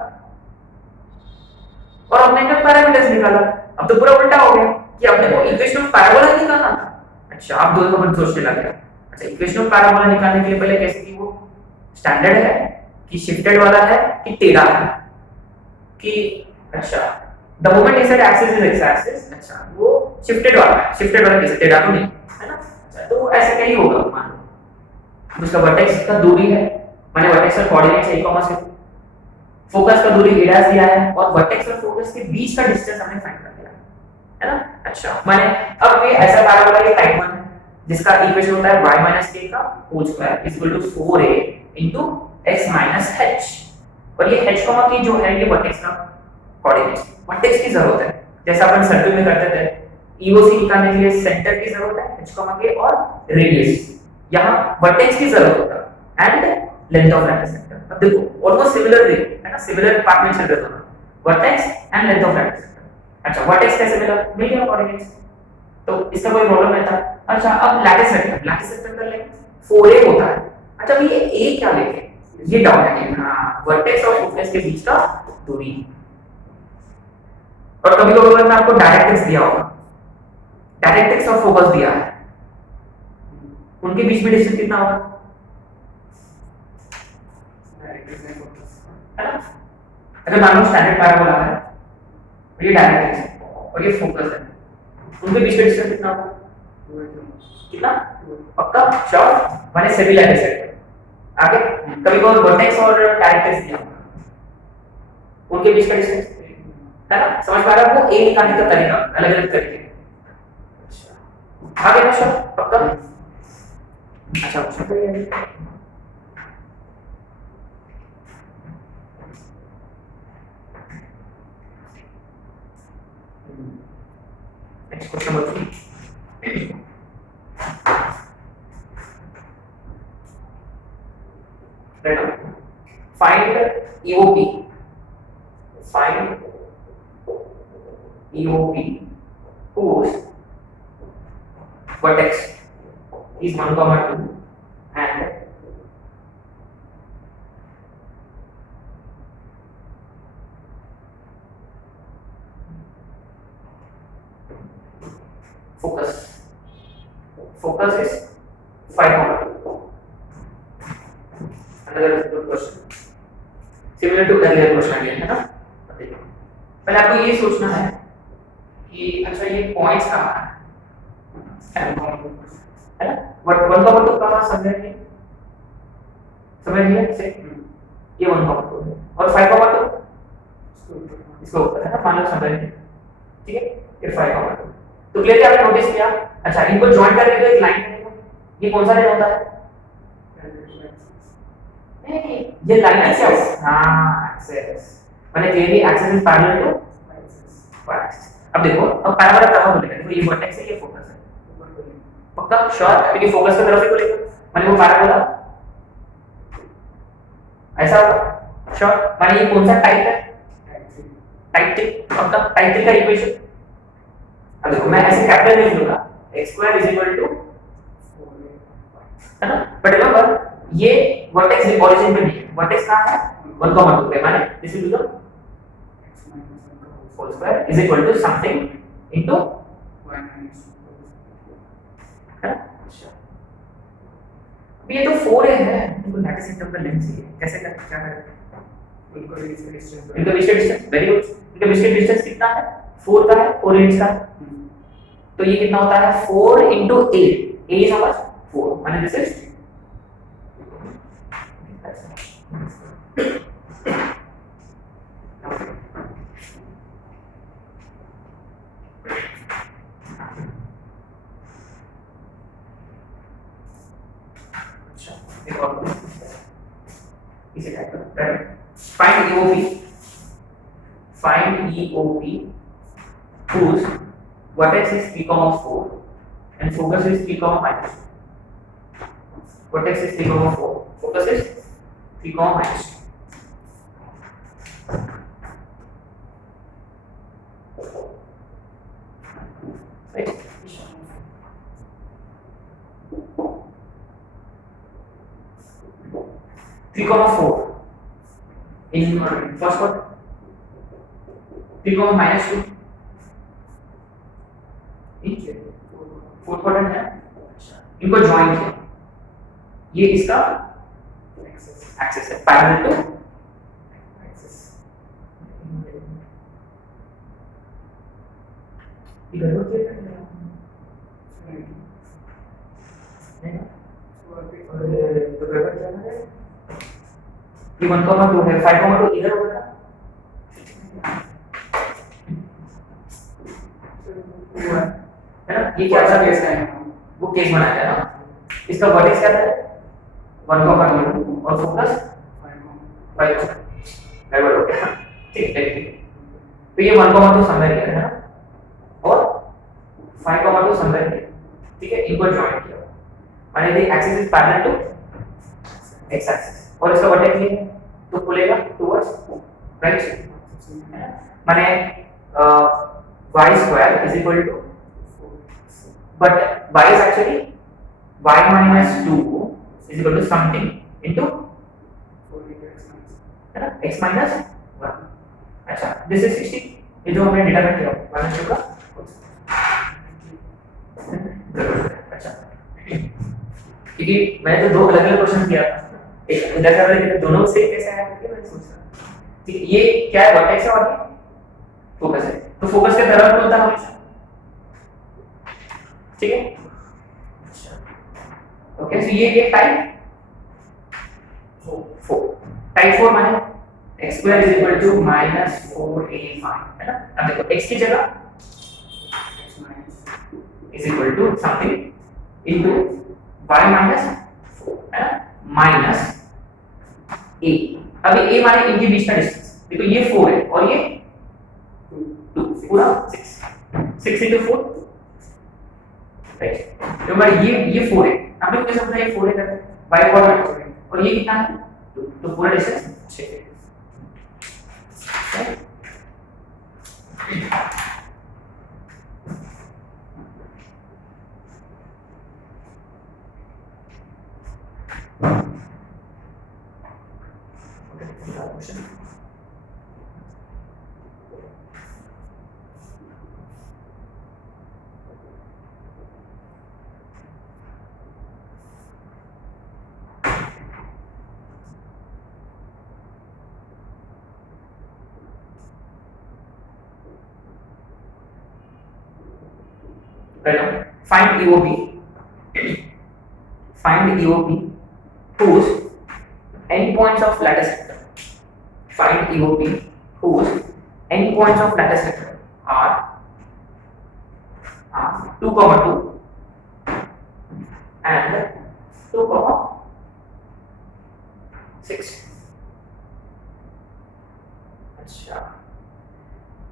और हमने इनका पैरामीटर्स निकाला। अब तो पूरा उल्टा हो गया कि अपने को इक्वेशन ऑफ पैराबोला निकालना था। अच्छा आप दोनों को सोचने लगे। अच्छा इक्वेशन ऑफ पैराबोला निकालने के लिए पहले कैसे की, वो स्टैंडर्ड है कि शिफ्टेड वाला है कि टेढ़ा है कि, अच्छा the moment inside axis is x axis, अच्छा वो शिफ्टेड वाला है, शिफ्टेड वाला कैसे, टेढ़ा तो नहीं है ना। अच्छा तो ऐसे क्या ही होगा, मान लो उसका वर्टेक्स का दूरी है, माने वर्टेक्स का कोऑर्डिनेट है a, फोकस का दूरी a' दिया है और वर्टेक्स और फोकस के बीच का डिस्टेंस हमने फाइंड कर लिया है ना। अच्छा माने अब ये ऐसा पैराबोला ये टाइप 1 है जिसका इक्वेशन होता है y - k का whole square is equal to 4a into x minus h, और ये h k जो है ये वर्टेक्स का कोऑर्डिनेट, वर्टेक्स की जरूरत है। जैसा अपन सर्कल में करते थे, EOC निकालने के लिए सेंटर की जरूरत है h k और रेडियस, यहां वर्टेक्स की जरूरत है and length of latus rectum. अब देखो ऑलमोस्ट सिमिलर है ना, सिमिलर पार्ट में चल रहे दोनों, vertex and length of latus rectum. अच्छा वर्टेक्स कैसे मिला, मिल गया कोऑर्डिनेट्स, तो इसका कोई प्रॉब्लम नहीं था। अच्छा अब लैटिस रेक्टम का लेंथ 4a होता है। अच्छा अब ये a क्या लेंगे, ये डाउट है, हां वर्टेक्स और फोकस के बीच का दूरी। और कभी-कभी मैं आपको डायरेक्ट्रिक्स दिया होगा, डायरेक्ट्रिक्स और फोकस दिया है, उनके बीच में डिस्टेंस कितना होगा, अगर मान लो स्टैंडर्ड पैराबोला है और ये डायरेक्ट्रिक्स है और ये फोकस है, उनके बीच में डिस्टेंस कितना होगा, कितना पक्का श्योर माने सिमिलर है आगे कभी कोई वर्टेक्स और डायरेक्ट्रिक्स दिया उनके बीच का डिस्टेंस है ना समझ पा रहे हो आपको ए निकालने का तरीका अलग अलग तरीके आगे ना श्योर पक्का अच्छा next question number 3 find EOP whose vertex is 1,2 and focus is 5,2. another good question similar to earlier question again है ना पहले आपको ये सोचना है कि अच्छा ये पॉइंट्स कहाँ है ना वन का मतलब कहाँ समझ रहे से ये 1,2 है और 5,2 इसको ऊपर है ना मान लो समझ रहे ठीक है ये 5,2 तो क्लियरली आपने नोटिस किया अच्छा इनको ज्वाइन करने के लिए एक लाइन बनेगा ये कौन सा लाइन होता है ये लाइन है क्या हां एक्सेस माने clearly axis is parallel to axis अब देखो अब पैराबोला कहां बोलेगा देखो ये वर्टेक्स है ये फोकस है पक्का श्योर क्योंकि फोकस की तरफ ही बोलेगा माने वो पैराबोला ऐसा होगा श्योर माने ये कौन सा टाइप है टाइप 3 पक्का टाइप 3 का इक्वेशन अब देखो मैं ऐसे कैपिटल में लिखूंगा x² = 4 है ना बट रिमेंबर ये वर्टेक्स ओरिजिन पे नहीं है वर्टेक्स कहां है 1,2 पे माने this will be the whole square is equal to something into 1 है अब ये तो 4 है तो लैटिस सिस्टम का लेंथ है कैसे कर क्या करें इनका बीच का डिस्टेंस वेरी गुड इनका बीच का डिस्टेंस कितना है 4 का है 4 यूनिट्स का तो ये कितना होता है 4 into 8 a is how much 4 माने दिस इज इसे टाइप करते हैं find EOP whose vertex is 3,4 and focus is 3,-. vertex is 3,4 focus is 3,-. right 3,4 in first one 3,-2 fourth quadrant है इनको ज्वाइन किया ये इसका एक्सेस है पैरेलल टू एक्सेस इधर को चेक करना है तो गड़बड़ क्या है ये 1,2 है 5,2 इधर होगा है ना ये क्या सा केस है वो केस बनाया है ना इसका वर्टेक्स क्या था 1,2 और फोकस 5 गड़बड़ हो गया ठीक है तो ये 1,2 समवेयर है ना और 5,2 समवेयर है ठीक है इनको ज्वाइन किया माने the axis is parallel to x axis और इसका वर्टेक्स ये तो खुलेगा टुवर्ड्स राइट माने y² is equal to but y is actually y minus 2 is equal to something into है ना x minus 1 अच्छा this is 60 ये जो हमने डिटरमाइन किया माइनस 2 का अच्छा क्योंकि मैंने तो दो अलग अलग क्वेश्चन किया था एक इधर का वाले दोनों से कैसे आया करके मैं सोच रहा ठीक है ये क्या है वर्टेक्स है और फोकस है तो फोकस का तरफ कौन था हमेशा ठीक है ओके, सो ये टाइप 4, टाइप 4 माने x square is equal to minus 4a5 है ना। अब देखो x की जगह is equal to something into y minus 4 है ना, माइनस a। अभी a माने इनके बीच का डिस्टेंस, देखो ये 4 है और ये 2, पूरा 6 into 4 राइट। तो हमारा ये 4 है, हम लोग कैसे बताएं ये 4 है करते y कोऑर्डिनेट, और ये कितना है 2, तो पूरा डिस्टेंस 6 है। Find EOP. Find EOP whose endpoints of lattice vector. Find EOP whose endpoints of lattice vector are 2, 2 and 2, 6. अच्छा,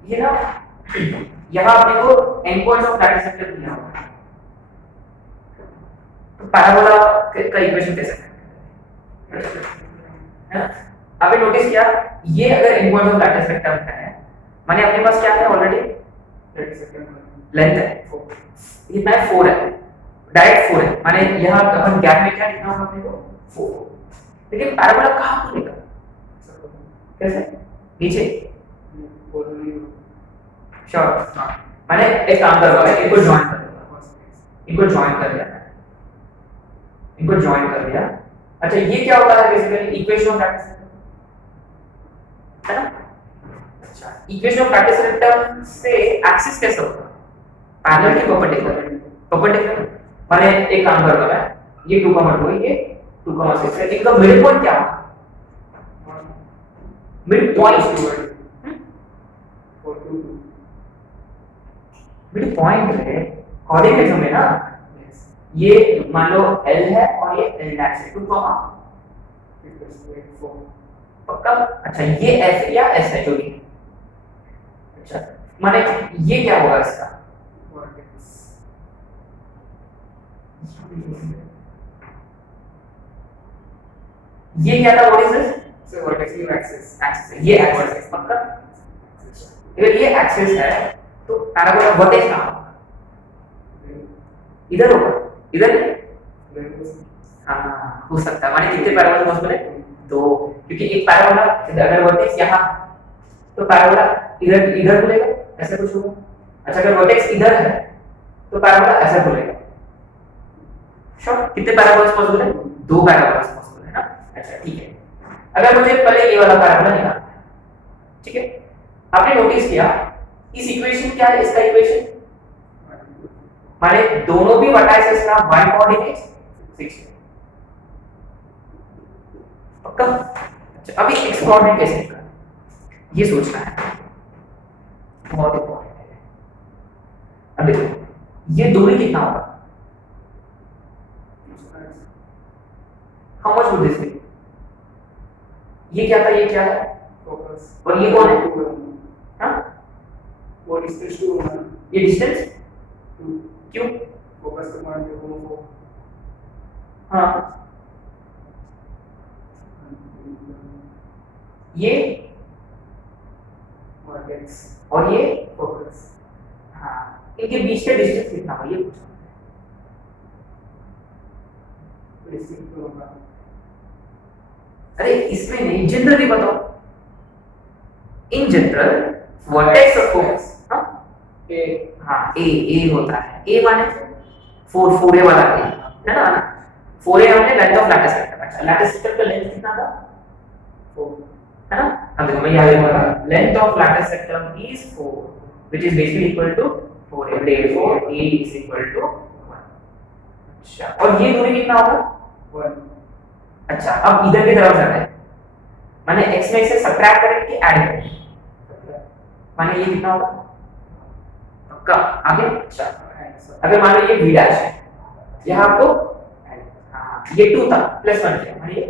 ये ना यहाँ अपने को endpoints of lattice vector दिया हुआ है, तो पैराबोला का इक्वेशन कैसे है ना। आपने नोटिस किया ये अगर endpoints of lattice vector है माने अपने पास क्या है ऑलरेडी लेंथ है, कितना है 4 है, डायरेक्ट 4 है, माने यहाँ हम गैप में क्या लिखना होगा अपने को 4। लेकिन पैराबोला कहाँ खुलेगा, कैसे नीचे श्योर, माने एक काम करो, इनको ज्वाइन कर दो, इनको ज्वाइन कर दिया। अच्छा ये क्या होता है बेसिकली इक्वेशन ऑफ लैटिस है ना। अच्छा इक्वेशन ऑफ लैटिस वेक्टर से एक्सिस कैसे होगा, पैरेलल की परपेंडिकुलर माने एक काम कर रहा है, ये 2, 2 ये 2, 6 है, इनका मिड पॉइंट क्या होगा, मिड पॉइंट है कोऑर्डिनेट में ना, ये मान लो L है और ये L डैश है 2, पक्का। अच्छा ये F या S है जो भी, अच्छा माने ये क्या होगा इसका, ये क्या था, what is this, so vertex new axis, ये एक्सिस पक्का। अगर ये एक्सिस है तो पैराबोला वर्टेक्स कहां होगा, इधर होगा, इधर हाँ हो सकता है, माने कितने पैराबोला पॉसिबल है 2, क्योंकि एक पैराबोला अगर वर्टेक्स यहाँ तो पैराबोला इधर खुलेगा ऐसा कुछ होगा। अच्छा अगर वर्टेक्स इधर है तो पैराबोला ऐसा खुलेगा, श्योर। कितने पैराबोला पॉसिबल है, 2 पैराबोला पॉसिबल है ना। अच्छा ठीक है, अगर मुझे पहले ये वाला पैराबोला निकालना है, ठीक है। आपने नोटिस किया इस इक्वेशन क्या है, इसका इक्वेशन माने दोनों भी वर्टाइसेस का y कोऑर्डिनेट 6 है पक्का। अच्छा अभी x कोऑर्डिनेट कैसे निकालना, ये सोचना है, बहुत इंपॉर्टेंट है। अब देखो ये दूरी कितना होगा, how much would this be, ये क्या था, ये क्या है फोकस, और ये कौन है, हां वो डिस्टेंस 2 है, ये डिस्टेंस 2, क्यों फोकस का पॉइंट है वो, हां ये वर्टेक्स और ये फोकस, हां इनके बीच का डिस्टेंस कितना होगा ये पूछना है, डिस्टेंस होगा। अरे इसमें नहीं, जनरली बताओ, इन जनरल वर्टेक्स और फोकस, हां ए होता है, ए माने 4 वाला ए है ना, 4a हमने लेंथ ऑफ लैटिस वेक्टर। अच्छा लैटिस वेक्टर का लेंथ कितना था 4 है ना। अब देखो मैं यहाँ लिखूंगा length of latus vector is 4 which is basically equal to 4a, therefore a is equal to 1। अच्छा, और ये दूरी कितना होगा 1। अच्छा, अब इधर की तरफ जाना है, माने x में से सब्ट्रैक्ट करेंगे कि ऐड करेंगे, माने ये कितना होगा पक्का आगे। अच्छा, अगर मान लो ये v डैश है, यहाँ आपको हाँ ये 2 था +1 किया माने ये।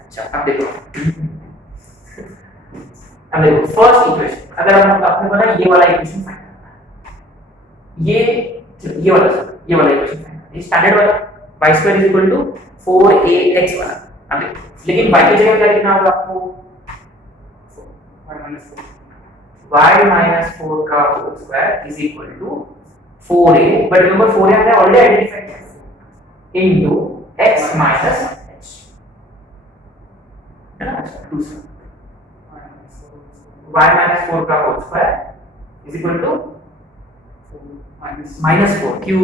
अच्छा, अब देखो फर्स्ट इक्वेशन, अगर हम अपने को ना ये वाला इक्वेशन फाइंड करना है, ये वाला इक्वेशन फाइंड, ये स्टैंडर्ड वाला y² 4ax वाला। अब देखो, लेकिन y की जगह क्या लिखना होगा आपको y-4 का whole square is equal to 4a, but remember 4a हमने ऑलरेडी आइडेंटिफाई किया इनटू x माइनस h, है ना। दूसरा y-4 का whole square is equal to -4 क्यों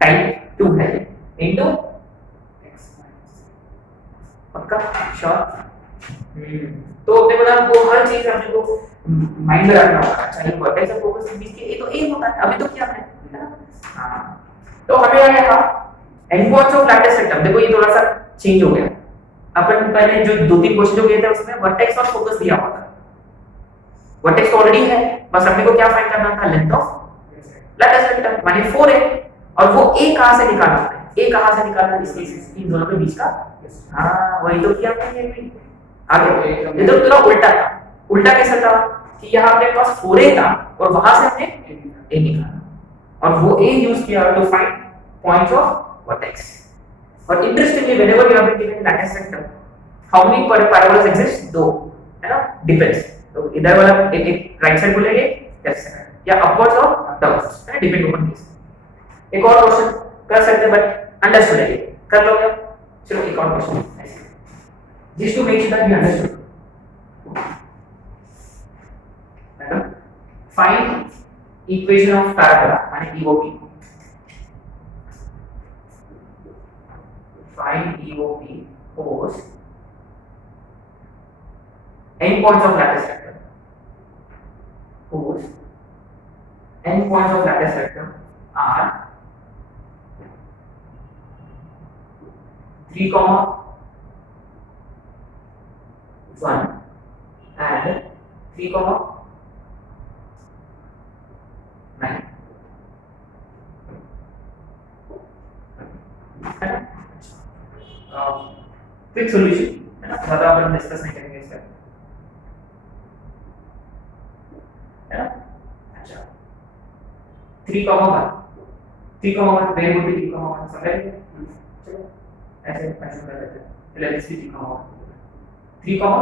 टाइप 2 है इनटू पक्का श्योर। तो अपने बोला वो हर चीज अपने को माइंड में रखना होगा। अच्छा, ये वर्टेक्स और फोकस के बीच के ये तो एम होता है, अभी तो क्या है ना। हां, तो हमें आया एंड-पॉइंट्स ऑफ लैटिस रेक्टम। देखो ये थोड़ा सा चेंज हो गया, अपन पहले जो 2-3 क्वेश्चन जो किए थे उसमें वर्टेक्स और फोकस दिया हुआ था, वर्टेक्स ऑलरेडी है, बस अपने को क्या फाइंड करना था लेंथ ऑफ लैटिस रेक्टम माने 4a, और वो a कहां से निकालना है, a कहां से निकालना है इन दोनों के बीच का। हां, वही तो किया हमने ये भी। आगे ये तो पूरा उल्टा था, उल्टा कैसा था कि यहाँ अपने पास 4a था और वहां से हमने a निकाला, और वो a यूज किया to find points of vertex. और interestingly whenever you have been given latus rectum, how many parabolas exist, 2, है ना, डिपेंड्स। तो इधर वाला एक राइट साइड बोलेंगे, लेफ्ट साइड, या अपवर्ड्स और डाउनवर्ड्स, है डिपेंड अपॉन केस। एक और क्वेश्चन कर सकते हैं बट अंडरस्टूड है, कर लो क्या। चलो एक और question just to make sure that we understood. Madam, find equation of parabola and EOP. Find EOP whose endpoints of lattice vector. Whose endpoints of lattice vector are 3, 1 and 3, 9। Quick solution है ना, ज्यादा अपन discuss नहीं करेंगे इसका, है ना। अच्छा, 3, 1 very good, 3, 1 समझ गए। चलो ऐसे कर लेते हैं, चलिए दिस 3, 1 3, 9।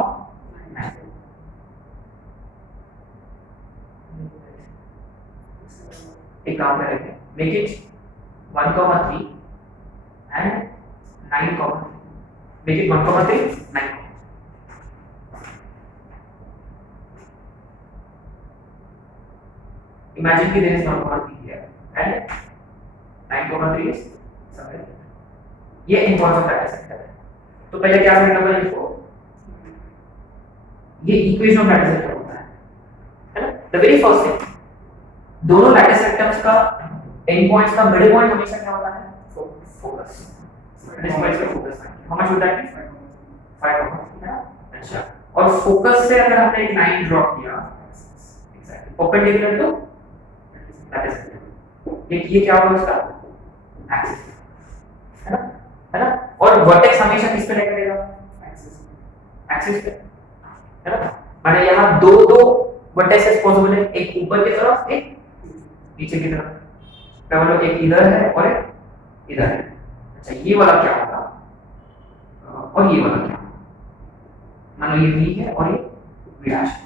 एक काम करेंगे, make it 1, 3 and 9, 3। Make it 1, 3 9। Imagine कि there is 1, 3 here and 9, 3 is somewhere. ये इंपॉर्टेंट है। तो पहले क्या करना पड़ेगा इनको, ये इक्वेशन ऑफ लैटिस रेक्टम होता है ना। द वेरी फर्स्ट थिंग, दोनों लैटिस रेक्टम्स का एंड पॉइंट्स का मिडिल पॉइंट हमेशा क्या होता है, फोकस। दिस पॉइंट का फोकस हाउ मच होता है 5, है ना। अच्छा, और फोकस से अगर हमने एक लाइन ड्रॉ किया exactly perpendicular to latus rectum, ये क्या होगा उसका एक्सिस, है ना। और वर्टेक्स हमेशा किस पे रहेगा, एक्सिस पे, है ना। माने यहाँ दो वर्टेक्सेस पॉसिबल है, एक ऊपर की तरफ एक नीचे की तरफ, क्या बोलो, एक इधर है और एक इधर है। अच्छा, ये वाला क्या होगा और ये वाला क्या, मानो ये V है और ये V डैश है।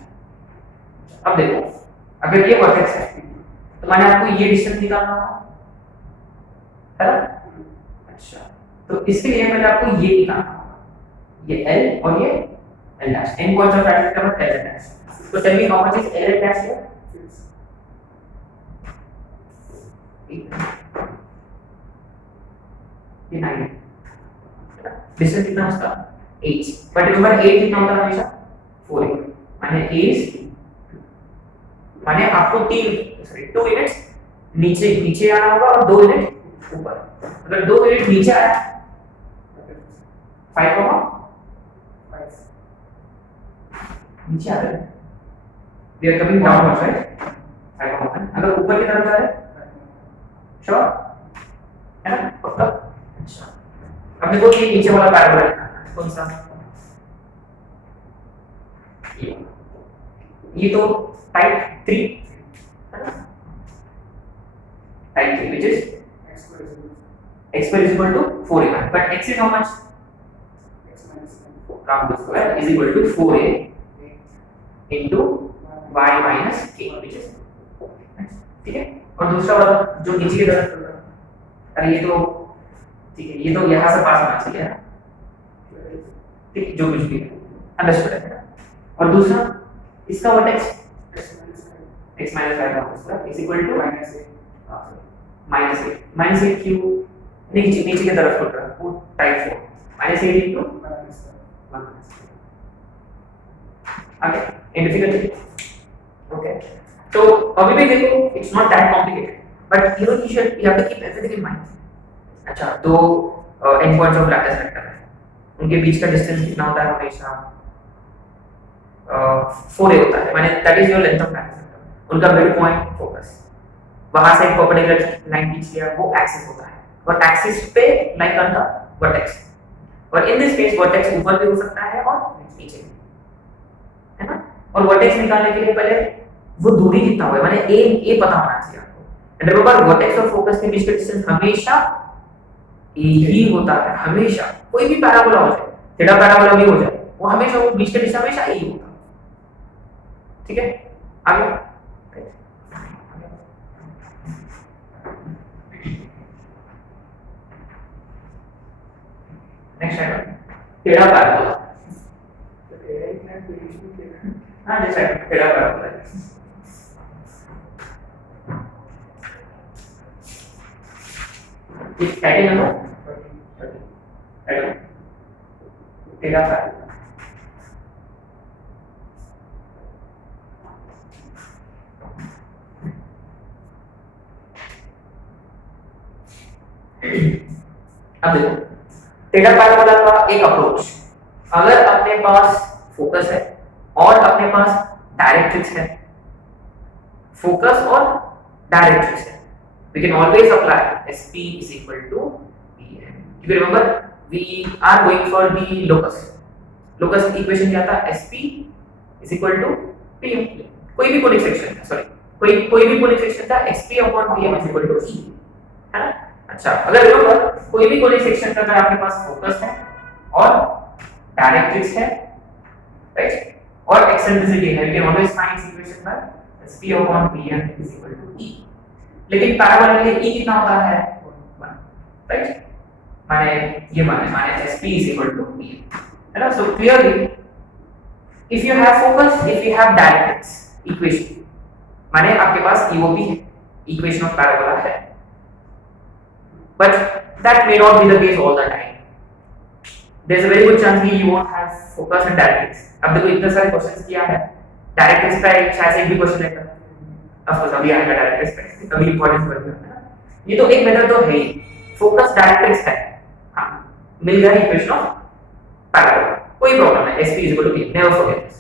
अब देखो, अगर ये वर्टेक्स है तो माने आपको ये डिस्टेंस निकालना है ना। अच्छा, तो इसके लिए पहले आपको ये निकालना होगा, ये L और ये L dash, and points of latus rectum L dash. तो tell me how much is L dash here, ये 9 है, डिस्टेंस कितना उसका 8, बट रिमेंबर 8 कितना होता है हमेशा 4 है, माने माने आपको 2 यूनिट्स नीचे आना होगा और 2 यूनिट ऊपर, अगर 2 यूनिट नीचे आया 5 नीचे आ रहा है, we are coming downwards right 5 अगर ऊपर की तरफ जा रहा है श्योर है ना पक्का। अच्छा अब देखो ये नीचे वाला पैराबोला है कौन सा, ये तो टाइप 3 है ना, type 3 which is x square is equal to 4a but x is how much, round the square is equal to 4a into y minus k which is, ठीक है। और दूसरा वाला जो नीचे की तरफ चल रहा है, अरे ये तो ठीक है, ये तो यहाँ से पास होना चाहिए ठीक, जो कुछ भी अंडरस्टूड है। और दूसरा इसका वर्टेक्स x minus 5 का square is equal to minus 8 क्यों नीचे नीचे की तरफ खुल रहा है वो type 4 minus 8 into 1 okay in difficulty okay. तो अभी भी देखो it's not that complicated but you have to keep everything in mind. अच्छा दो end points of latus vector है, उनके बीच का डिस्टेंस कितना होता है हमेशा 4a होता है, माने that is your length of latus vector. उनका मिड पॉइंट फोकस वहां से एक परपेंडिकुलर लाइन खींच लिया वो एक्सिस होता है और एक्सिस पे लाइक ऑन द वर्टेक्स, और इन दिस केस वर्टेक्स ऊपर भी हो सकता है और नीचे भी, है ना। और वर्टेक्स निकालने के लिए पहले वो दूरी कितना हुआ है माने ए पता होना चाहिए आपको। एंड रिमेंबर वर्टेक्स और फोकस के बीच का डिस्टेंस हमेशा ए ही होता है, हमेशा कोई भी पैराबोला हो जाए, थीटा पैराबोला भी हो जाए, वो हमेशा वो बीच का डिस्टेंस हमेशा ए ही होता है, ठीक है। आगे नेक्स्ट आइटम टेढ़ा पैराबोला, हां जैसे टेढ़ा पैराबोला इस टाइटल नंबर टेढ़ा पैराबोला अब देखो टेढ़ा पैराबोला का एक अप्रोच, अगर अपने पास फोकस है और अपने पास डायरेक्ट्रिक्स है, फोकस और डायरेक्ट्रिक्स है, we can always apply sp is equal to pn। if you remember we are going for the locus की इक्वेशन क्या था, sp is equal to pm, कोई भी कोनिक सेक्शन था, सॉरी कोई भी कोनिक सेक्शन था sp upon pm is equal to e, है ना। अच्छा अगर रिमेंबर कोई भी कोनिक सेक्शन का अगर आपके पास फोकस है और डायरेक्ट्रिक्स है राइट और एक्सेंट्रिसिटी है, you can always find this equation by sp upon pm is equal to e। लेकिन पैराबोला के लिए e कितना होता है 1 राइट, माने ये माने sp is equal to pm, है ना। So clearly if you have focus, if you have directrix equation माने आपके पास EOP है, equation of parabola है, but that may not be the case all the time, there's a very good chance कि you won't have focus and directrix। अब देखो इतने सारे questions किया है, डायरेक्ट्रिक्स का एक शायद एक भी क्वेश्चन लेकर ऑफ कोर्स अभी आएगा डायरेक्ट्रिक्स पे, अभी इंपॉर्टेंट वर्ड है, ये तो एक मेथड तो है ही, फोकस डायरेक्ट्रिक्स है, हां मिल गया इक्वेशन ऑफ पैराबोला, कोई प्रॉब्लम नहीं, sp is equal to p, never forget this.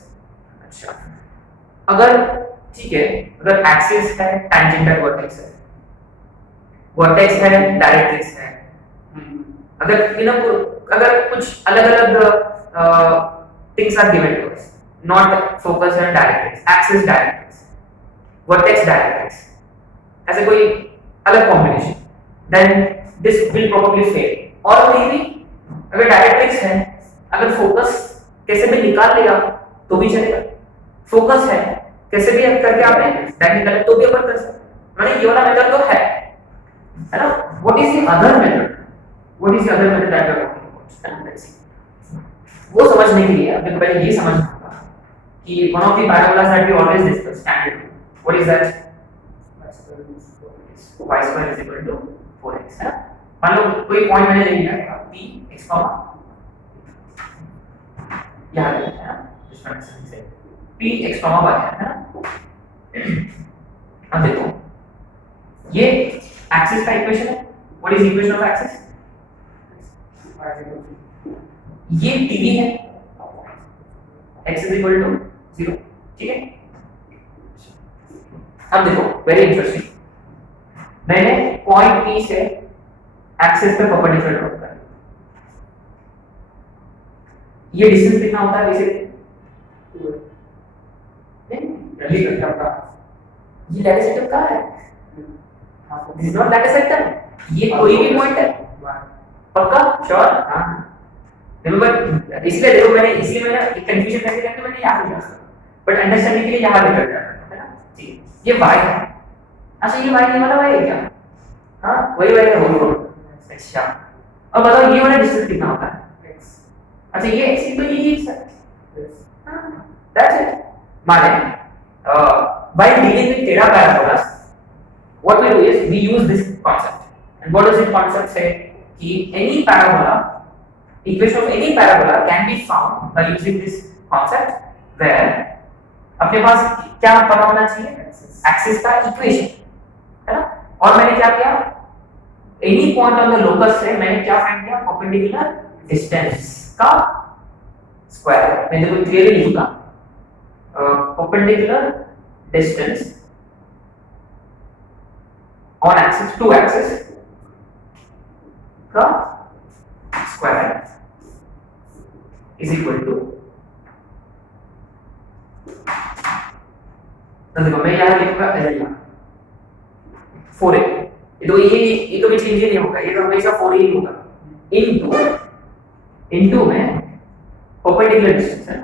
अच्छा अगर ठीक है, अगर एक्सिस है टैंजेंट वर्टेक्स है, वर्टेक्स है डायरेक्ट्रिक्स है, अगर अगर कुछ अलग-अलग things are given to us, not focus and directrix, axis directrix, vertex directrix, ऐसे कोई अलग combination, then this will probably fail. और मे अगर डायरेक्ट्रिक्स है, अगर फोकस कैसे भी निकाल लिया तो भी चलेगा, फोकस है कैसे भी करके आपने डायरेक्ट निकाला तो भी अपन कर सकते, माने ये वाला मेथड तो है ना। What is the other method, what is the other method that we are talking about, let's see. वो समझने के लिए अपने को पहले ये समझना होगा कि one of the parabolas that we always discuss standard, what is that, y square is equal to 4x है। मान लो कोई पॉइंट मैंने ले लिया p x यहां ले लिया इस फंक्शन से p x y है ना। अब देखो ये एक्सिस का इक्वेशन है what is equation of axis? ये टीवी है, x इज इक्वल टू 0, ठीक है। अब देखो वेरी इंटरेस्टिंग, मैंने पॉइंट P से एक्सिस पे परपेंडिकुलर ड्रॉ किया, ये डिस्टेंस कितना होता है बेसिकली? जल्दी करते हैं आपका, ये लैटिस सेक्टर कहाँ है? This is not lattice sector, ये कोई भी पॉइंट है पक्का श्योर? हाँ देखो बट इसलिए देखो मैंने एक कंफ्यूजन करके करके मैंने यहाँ लिखा, बट अंडरस्टैंडिंग के लिए यहाँ लिखा गया है ना, ठीक है। ये y है, अच्छा ये y ये वाला y है क्या? हाँ वही y है, बोलो। अच्छा अब बताओ ये वाला डिस्टेंस कितना होता है? x। अच्छा ये x तो ये x है, हाँ दैट्स इट। माने by dealing with theta parabolas what we do is we use this concept, and what does this concept say? कि any parabola, equation of any parabola can be found by using this concept where अपने पास क्या पता होना चाहिए? Axis का equation, है ना। और मैंने क्या किया, any point on the locus से मैंने क्या फाइंड किया? परपेंडिकुलर डिस्टेंस का स्क्वायर। मैं देखो क्लियरली लिखूंगा, perpendicular distance on axis, to axis का स्क्वायर इज इक्वल टू, देखो मैं यहाँ लिखूंगा यहाँ 4a, तो ये तो भी चेंज नहीं होगा, ये तो हमेशा 4a ही होगा, इनटू में परपेंडिकुलर डिस्टेंस है,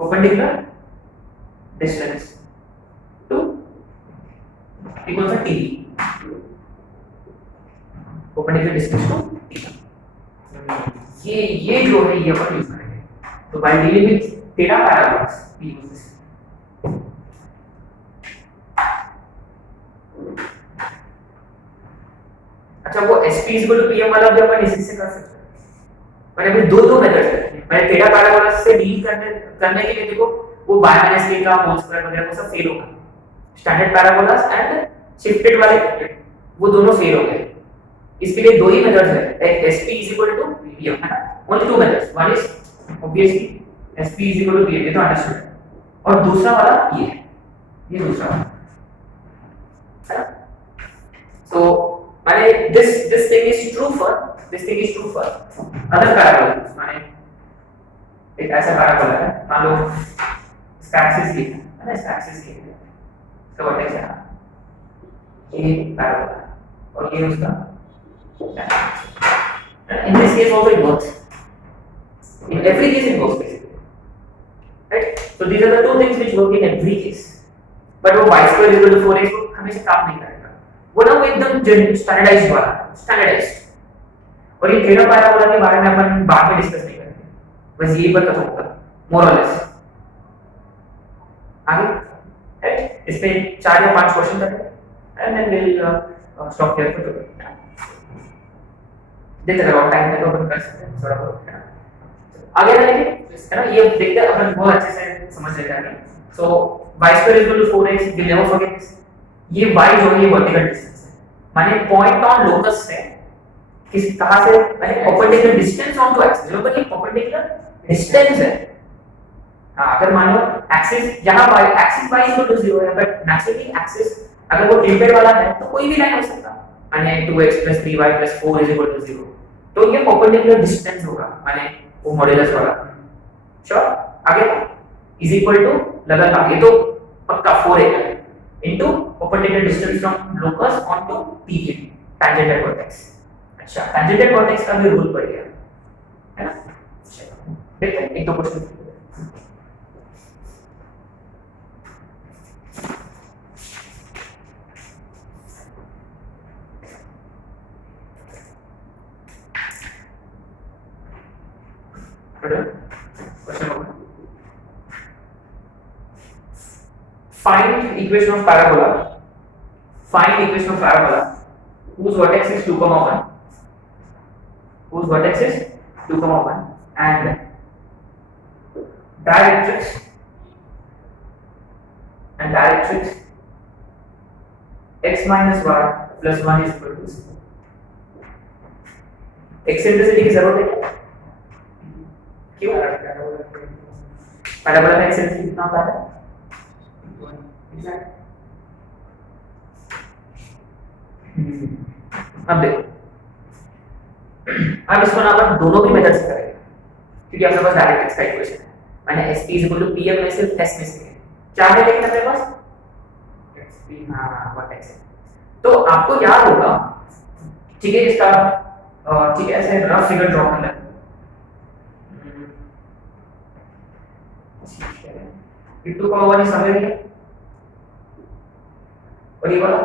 perpendicular distance to equal to t, perpendicular distance to t। ये जो है ये अपन यूज करेंगे, तो by dealing with theta parabolas we use this. अच्छा वो SP PM वाला भी अपन इसी से कर सकते हैं, मैंने भी दो मेथड्स है। मैंने थीटा पैराबोलास से डील करने के लिए देखो वो y माइनस k का होल स्क्वायर वगैरह वो सब फेल होगा, स्टैंडर्ड पैराबोलास एंड शिफ्टेड वाले वो दोनों फेल हो गए। इसके लिए दो ही मेथड्स है, एक SP PM है ना, only two methods, one is obviously SP PM, ये तो अंडरस्टूड है, और दूसरा वाला ये दूसरा है ना। सो माने this thing is true for other parabolas। माने एक ऐसा पैराबोला है, मान लो इसका एक्सिस ये है ना, इसका एक्सिस ये है, इसका वर्टेक्स है ये पैराबोला और ये उसका, in this case also it works, in every case it works basically, right? So these are the two things which work in every case, but वो y square equal to 4x को हमेशा काम नहीं करेगा, वो ना वो एकदम स्टैंडर्डाइज्ड वाला, स्टैंडर्डाइज्ड। और ये थीटा पैराबोला के बारे में अपन बाद में डिस्कस नहीं करेंगे, बस यही पर खत्म होगा मोर और लेस। आगे राइट, इस पे 4 या 5 क्वेश्चन करेंगे and then will stop here for today. देखते रहो टाइम में तो अपन कर सकते हैं थोड़ा बहुत, है ना। आगे चलेंगे, है ना, ये देखते हैं अपन बहुत अच्छे से समझ ले जाएंगे। सो y square equal to 4x, will never forget this. ये y जो है ये वर्टिकल डिस्टेंस है, माने पॉइंट ऑन लोकस से किस कहां से, माने perpendicular distance onto axis, मतलब ये परपेंडिकुलर डिस्टेंस है। हां अगर मान लो एक्सिस यहां y axis y equal to 0 है, बट नेचुरली एक्सिस अगर वो टिल्टेड वाला है तो कोई भी लाइन हो सकता है, माने 2x 3y 4 is equal to 0, तो ये परपेंडिकुलर डिस्टेंस होगा, माने वो मॉड्यूलस वाला। श्योर, आगे इज इक्वल टू लगा, ये तो पक्का 4a है into perpendicular distance from locus onto PQ, tangent at vertex। अच्छा tangent at vertex का भी रूल पड़ गया, है ना। देखते हैं एक दो question. Question find equation of parabola, whose vertex is 2, 1, and directrix x minus y plus 1 is equal to 0। Eccentricity की जरूरत है क्या? क्यों? पैराबोला का एक्सेंट्रिसिटी कितना होता है? अब देखो, अब इसको ना अपन दोनों भी मेथड से करेंगे क्योंकि अपने पास डायरेक्ट एक्स का इक्वेशन है। मैंने s p pm में सिर्फ s में से क्या है लेकिन अपने पास xp, हाँ वर्टेक्स है। तो आपको याद होगा, ठीक है, इसका ठीक है ऐसे रफ फिगर ड्रॉ कर लें। ठीक है, ये 2 का 1 समझ गए और ये वाला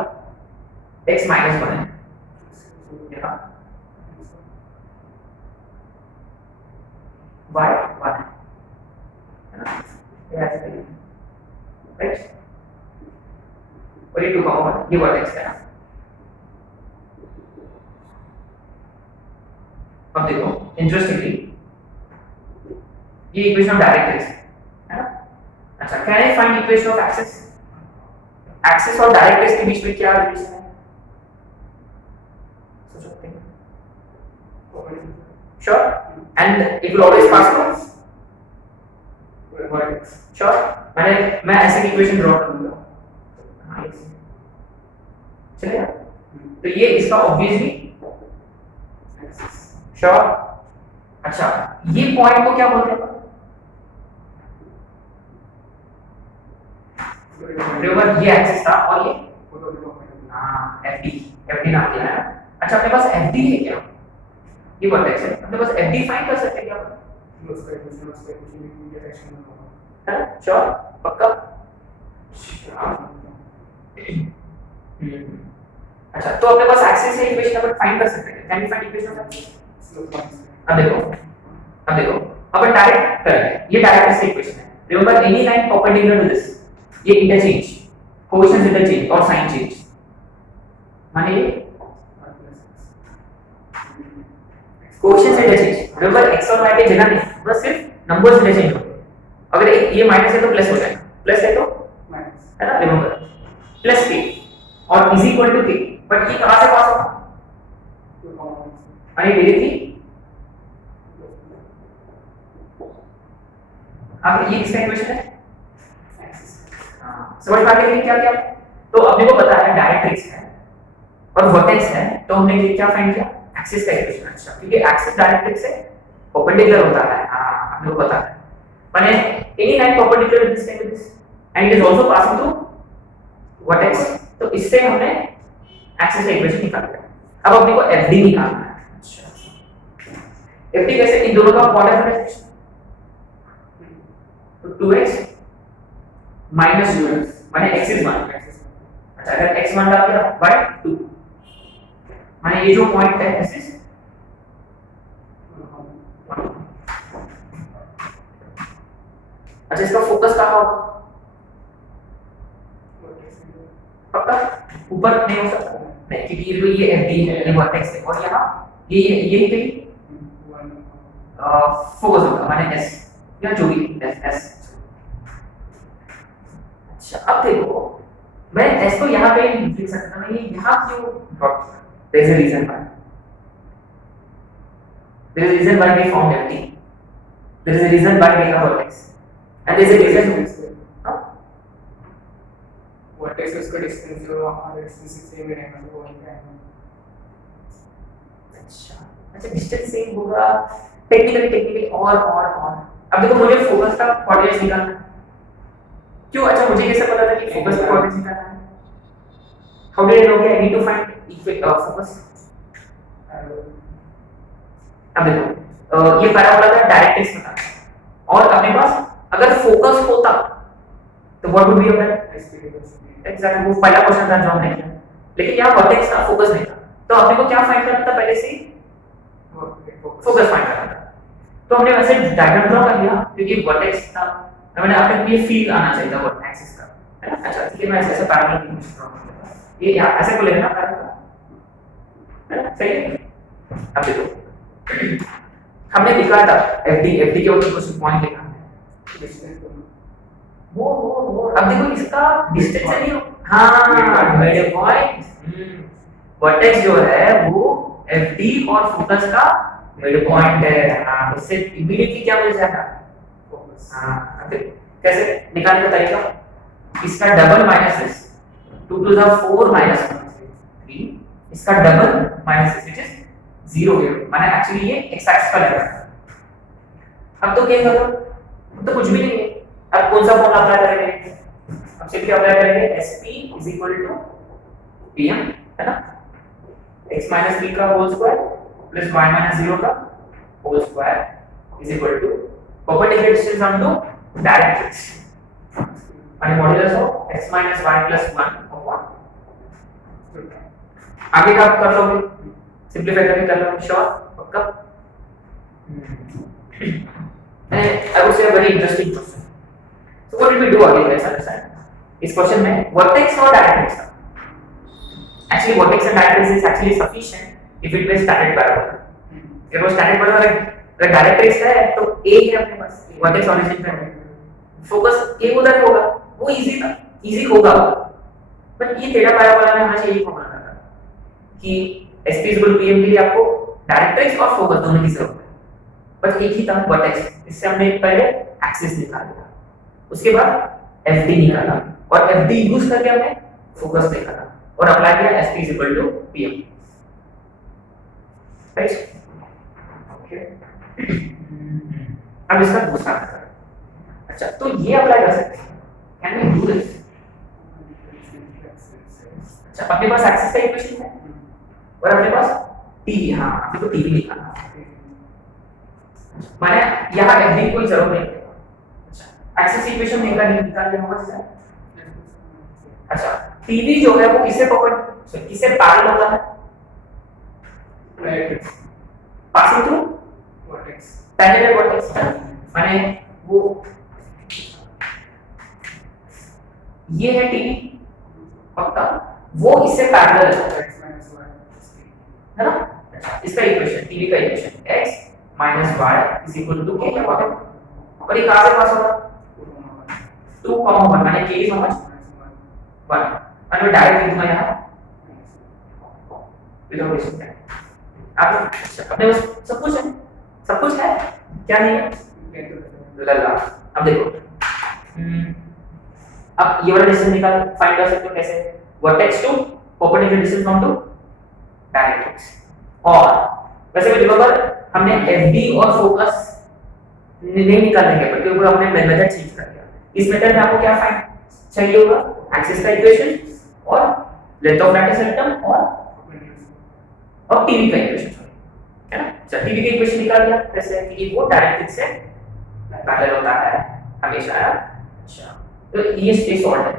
x माइनस 1 है यहाँ y 1 है ना, ये ऐसे राइट, और ये 2 का 1 ये वर्टेक्स है। अब देखो इंटरेस्टिंगली ये इक्वेशन ऑफ डायरेक्ट एक्स है ना। अच्छा, can I find equation of axis? Axis और डायरेक्ट एक्स के बीच में क्या रिलेशन है? सोच सकते हैं? Sure, and it will always pass through vertex. Sure, मैं ऐसे की इक्वेशन ड्रॉ करूंगा। हाँ चलेगा, तो ये इसका ऑब्वियसली श्योर। अच्छा, ये पॉइंट को क्या बोलते हैं? रिवर ये एक्सिस था और ये हाँ FD नाम दिया है। अच्छा, अपने पास FD है क्या? ये वर्टेक्स है, अपने पास FD फाइंड कर सकते हैं क्या? है श्योर, पक्का? अच्छा, तो अपने पास एक्सिस से इक्वेशन अपन फाइंड कर सकते हैं। Can you find equation of axis? अब देखो अपन डायरेक्ट करेंगे, ये डायरेक्ट से इक्वेशन है। Remember any line perpendicular to this, ये इंटरचेंज कोएफिशिएंट इंटरचेंज और साइन चेंज, माने कोएफिशिएंट इंटरचेंज। रिमेंबर x और y के जगह नहीं, बस सिर्फ नंबर्स इंटरचेंज होंगे। अगर ये माइनस है तो प्लस हो जाएगा, प्लस है तो माइनस, है ना। रिमेंबर प्लस k और is equal to k, but ये कहां से पास होगा? अरे डायरेक्टली अब ये किसका इक्वेशन है? समझ पा गए क्या क्या? तो अपने को पता है डायरेक्ट एक्स है और वर्टेक्स है, तो हमने ये क्या फाइंड किया? एक्सिस का इक्वेशन। अच्छा, क्योंकि एक्सिस डायरेक्ट एक्स से परपेंडिकुलर होता है, हां अपने को पता है। माने any line perpendicular to this and it is also passing through vertex, तो इससे हमने एक्सिस का इक्वेशन निकाल लिया। अब अपने को FD निकालना है। अच्छा, FD कैसे? इन दोनों का प्रोडक्ट है तो 2x minus 2x माने x is 1। अच्छा, अगर x 1 डाल दिया y 2, माने ये जो पॉइंट है this is 1। अच्छा, इसका फोकस कहाँ होगा? पक्का ऊपर नहीं हो सकता? नहीं, क्योंकि ये FD है, ये वर्टेक्स है, और यहाँ ये पे फोकस होगा, माने S या जो भी S। अच्छा, अब देखो मैं S को यहाँ पे लिख सकता हूँ, मैं ये यहाँ क्यों ड्रॉप किया? there is a reason why, there is a reason why we found FD, there is a reason why we have vertex, and there is a reason vertex उसका डिस्टेंस जो हमारे डिस्टेंस से सेम रहेगा तो वही का है। अच्छा, डिस्टेंस सेम होगा टेक्निकली और अब देखो मुझे फोकस का कोऑर्डिनेट्स निकालना है। क्यों? अच्छा, मुझे कैसे पता था कि फोकस का कोऑर्डिनेट्स निकालना है? हाउ डिड आई नो कि I need to find focus? अब देखो ये पैराबोला का डायरेक्ट एक्स था और अपने पास अगर फोकस होता तो what would be your exact, वो पहला क्वेश्चन था जो हमने किया, लेकिन यहाँ वर्टेक्स था, फोकस नहीं था, तो अपने को क्या फाइंड करना था? पहले से फोकस फाइंड करना था। तो हमने वैसे डायग्राम ड्रॉ कर लिया क्योंकि वर्टेक्स था, मैंने अपने लिए फील आना चाहिए था वर्टेक्स एक्सिस का, है ना। अच्छा, ठीक है, मैं ऐसे पैरेलल की ड्रॉ कर लेता हूं, ये यहाँ ऐसे को लेना पैरेलल, है ना, सही है। अब देखो हमने लिखा था FD के ऊपर कुछ पॉइंट लिखा है, डिस्टेंस वो अब देखो इसका डिस्टेंस नहीं, हाँ मिड पॉइंट, वर्टेक्स जो है वो FD और फोकस का मिड पॉइंट है। हाँ, इससे इमीडिएटली क्या मिल जाएगा? फोकस। हाँ, अब कैसे निकालने का तरीका? इसका double minus this, 2 to the 4 minus 3, इसका double minus this which is 0 माने एक्चुअली ये x एक्सिस पर लगा है। अब तो क्या करो, अब तो कुछ भी नहीं है। अब कौन सा फॉर्मूला अप्लाई करेंगे? अब सिंपली अप्लाई करेंगे sp pm, है ना, x minus 3 का whole square plus y minus 0 का whole square is equal to perpendicular distance onto directrix and modulus of x minus y plus 1 upon। आगे का आप कर लोगे, सिंपलीफाई करके कर लोगे, श्योर पक्का। I would say a very interesting question. So what did we do again? Let's understand इस क्वेश्चन में vertex और directrix था। Actually vertex and directrix is actually sufficient if it was standard parabola। अगर वो standard parabola अगर directrix है तो a है अपने पास, vertex origin पे है, फोकस a उधर होगा, वो इजी था, इजी होगा। बट ये टेढ़ा पैराबोला में हमेशा यही फॉर्मूला था कि sp pm के लिए आपको डायरेक्ट्रिक्स और फोकस दोनों की जरूरत है, बस एक ही था वर्टेक्स। इससे हमने पहले एक्सिस निकाल लिया, उसके बाद fd निकाला और fd यूज करके हमने फोकस निकाला और अप्लाई किया sp pm, राइट? ओके, अब इसका दूसरा मेथड। अच्छा, तो ये अप्लाई कर सकते हैं, कैन वी डू दिस? अच्छा, अपने पास एक्सिस का इक्वेशन है और अपने पास टीवी, हाँ आपने को टीवी निकालना है, माने यहाँ fd की कोई जरूरत नहीं है। अच्छा, एक्सिस इक्वेशन निकाल लिया होगा। अच्छा, टीवी जो है वो किससे पैरेलल होता है? Passing through vertex, parallel vertex, माने वो ये है टीवी पक्का, वो इससे पैरेलल है ना। इसका इक्वेशन, टीवी का equation x minus y is equal to k, और ये कहां से पास होगा? 2,1 माने k is how much? 1, और मैं डायरेक्ट लिखूंगा यहाँ विदाउट डिस्टेंस। आप अपने पास सब कुछ है क्या? नहीं है, लल्ला। अब देखो, अब ये वाला डिस्टेंस निकाल फाइंड कर सकते हो कैसे? Vertex to perpendicular distance onto directrix. और वैसे भी रिमेंबर हमने fd और फोकस नहीं निकालने के पर क्योंकि हमने मेथड चेंज कर दिया। इस मेथड में आपको क्या फाइंड चाहिए होगा? एक्सिस का इक्वेशन और लेंथ ऑफ लैटिस रेक्टम और टीवी का इक्वेशन, है ना। चल टीवी का इक्वेशन निकाल दिया कैसे कि वो डायरेक्ट्रिक्स से पैरेलल होता है हमेशा। अच्छा, तो ये सॉल्व है।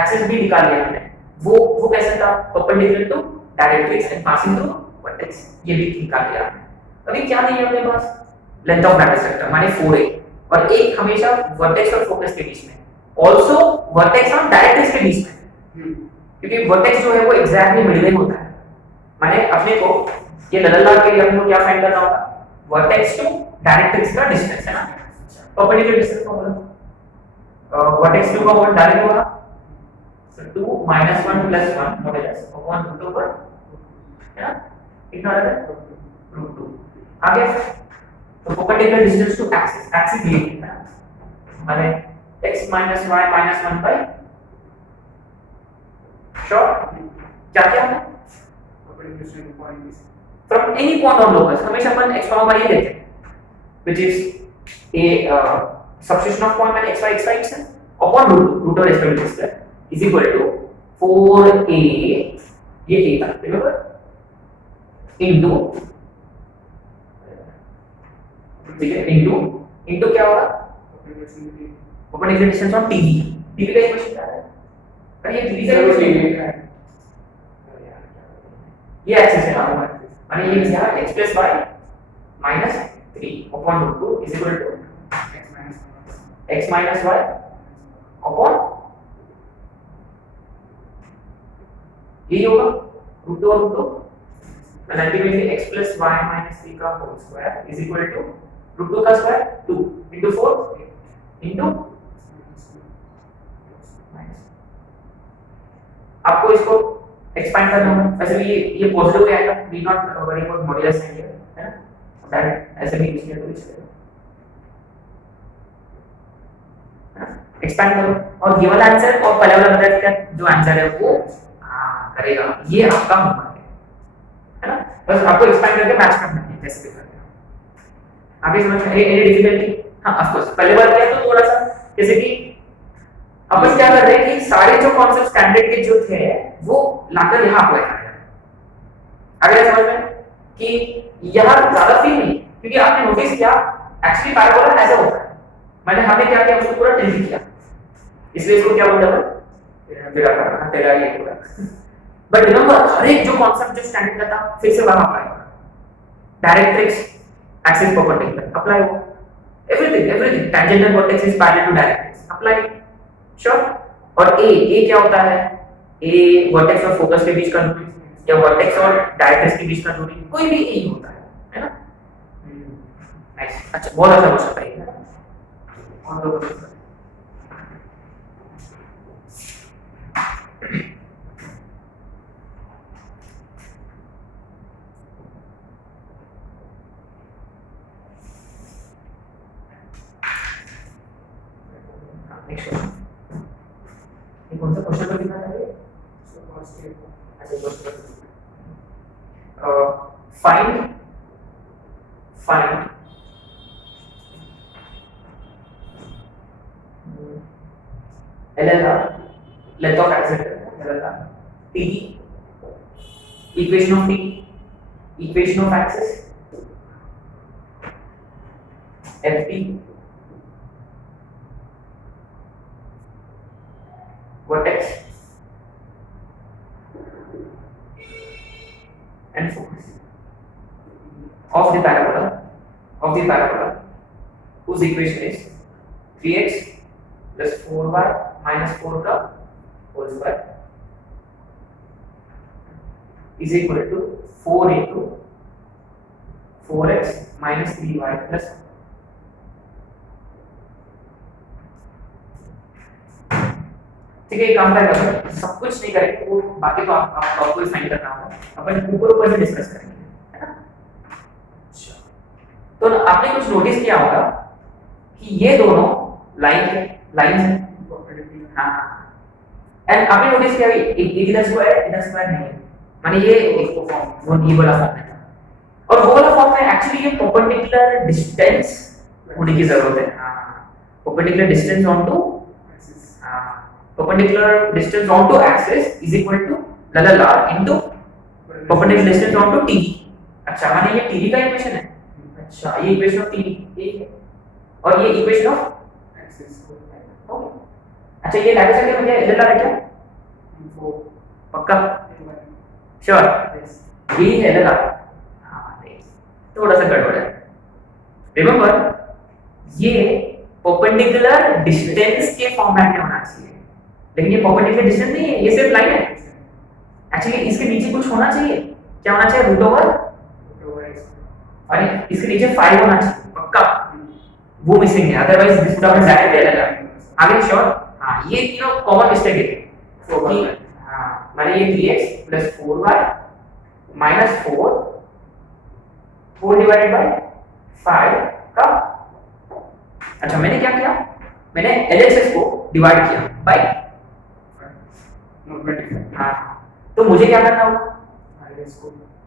एक्सिस भी निकाल लिया हमने, वो कैसे था? Perpendicular to directrix and passing through vertex, ये भी निकाल लिया। अभी क्या नहीं है अपने पास? लेंथ ऑफ लैटिस रेक्टम माने 4a, और एक हमेशा वर्टेक्स और फोकस के बीच में, आल्सो वर्टेक्स और डायरेक्ट्रिक्स के बीच में, क्योंकि वर्टेक्स जो है वो एग्जैक्टली मिडिल में होता है। माने अपने को ये ललला के लिए हमको क्या फाइंड करना होगा? वर्टेक्स टू डायरेक्ट्रिक्स का डिस्टेंस, है ना। Perpendicular distance formula vertex to का वन डायरेक्ट होगा, so 2 minus 1 plus 1 modulus upon root over, है ना, कितना आ रहा है? √2। आगे तो perpendicular distance to axis, axis ये है माने x minus y minus 1 by sure क्या क्या है? From any point on locus, हमेशा अपन x y लेते हैं, which is a substitution of point माने x y x है upon root over x square is equal to 4a, ये a था रिमेंबर, into, ठीक है, into क्या होगा? Perpendicular distance on TV, TV का इक्वेशन क्या है? अरे ये टीवी का इक्वेशन है, ये एक्सिस है ना, माने ये क्या है? x plus y minus 3 upon √2 is equal to x minus y upon यही होगा √2 और √2, and ultimately x plus y minus 3 का whole square is equal to √2 का स्क्वायर 2 into 4 into आपको इसको एक्सपांड करना होगा। वैसे भी ये पॉजिटिव आएगा, we not worry about modulus है, डायरेक्ट ऐसे भी यूज किया तो भी चलेगा। एक्सपैंड करो और ये वाला आंसर और पहले वाला मेथड का जो आंसर है वो हाँ करेगा, ये आपका होमवर्क है ना, बस आपको एक्सपैंड करके मैच करना है जैसे भी करना। आगे समझ में एनी डिफिकल्टी? हाँ ऑफ कोर्स पहले बार किया तो थोड़ा सा जैसे कि अपन क्या कर रहे हैं कि सारे जो कॉन्सेप्ट स्टैंडर्ड के जो थे वो लाकर यहाँ अप्लाई कर रहे हैं। अगले समझ में कि यहाँ ज्यादा फील नहीं, क्योंकि आपने नोटिस किया एक्चुअली पैराबोला ऐसा होता है, मैंने हमने क्या किया उसको पूरा टिल्ट किया, इसलिए इसको क्या बोलते हैं तेरा करना तेरा ये पूरा। बट रिमेंबर हर एक जो कॉन्सेप्ट जो स्टैंडर्ड का था फिर से वहां अप्लाई होगा, डायरेक्ट्रिक्स एक्सिस परपेंडिकुलर अप्लाई हो, everything tangent vertex is parallel to directrix apply, sure. और ए क्या होता है, ए वर्टेक्स और फोकस के बीच का दूरी या वर्टेक्स और डायरेक्ट्रिक्स के बीच का दूरी, कोई भी ए होता है ना। नाइस, अच्छा बहुत अच्छा क्वेश्चन था ये। और दो क्वेश्चन नेक्स्ट ये कौन सा क्वेश्चन को लिखना है? Find LLR length of axis LLR T equation of axis FP vertex and focus of the parabola whose equation is 3x plus 4y minus 4 का whole square is equal to 4 into 4x minus 3y plus 1। ठीक है, काम क्या करेंगे, सब कुछ नहीं करेंगे, वो बाकी तो आपको ही फाइंड करना होगा, अपन ऊपर से डिस्कस करेंगे, है ना। अच्छा, तो आपने कुछ नोटिस किया होगा कि ये दोनों लाइन है, हाँ, एंड आपने नोटिस किया इधर स्क्वायर नहीं है, माने ये एक फॉर्म वो ये वाला फॉर्म है, और वो वाला फॉर्म में एक्चुअली ये परपेंडिकुलर डिस्टेंस होने की जरूरत है। हाँ, perpendicular distance onto perpendicular distance onto axis is equal to LLR into perpendicular distance onto TV। अच्छा, माने ये TV का इक्वेशन है, अच्छा ये इक्वेशन ऑफ TV ये है, और ये इक्वेशन ऑफ एक्सिस ओके। अच्छा, ये लैटिस है क्या, LLR है क्या, वो पक्का श्योर ये है LLR। हाँ नहीं, थोड़ा सा गड़बड़ है, रिमेंबर ये परपेंडिकुलर डिस्टेंस के फॉर्मेट में होना चाहिए, लेकिन ये परपेंडिकुलर डिस्टेंस नहीं है, ये सिर्फ लाइन है। एक्चुअली इसके नीचे कुछ होना चाहिए, क्या होना चाहिए, रूट ओवर और इसके नीचे 5 होना चाहिए पक्का, वो मिसिंग है, otherwise this would have direct ले लेगा आगे श्योर। हां, ये तीनों कॉमन मिस्टेक है, हां माने ये 3x 4y -4 डिवाइडेड बाय 5 का। अच्छा, मैंने क्या किया, मैंने LHS को डिवाइड किया बाय हाँ, तो मुझे क्या करना होगा,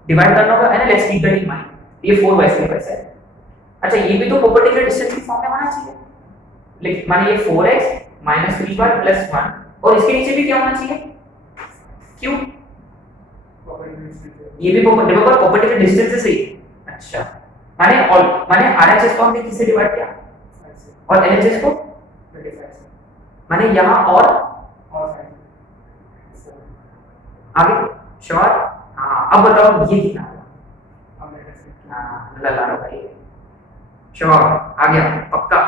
डिवाइड करना होगा, and let's keep that in mind, ये 4 वैसे ही वैसे है। अच्छा, ये भी तो परपेंडिकुलर डिस्टेंस की फॉर्म में होना चाहिए, लेकिन माने ये 4x - 3y + 1 और इसके नीचे भी क्या होना चाहिए, क्यों, ये भी परपेंडिकुलर डिस्टेंस से ही। अच्छा, माने RHS को हमने किससे डिवाइड किया और LHS को माने यहाँ और आगे श्योर। हाँ, अब बताओ ये कितना होगा, हाँ लगा लो भाई श्योर आ गया पक्का।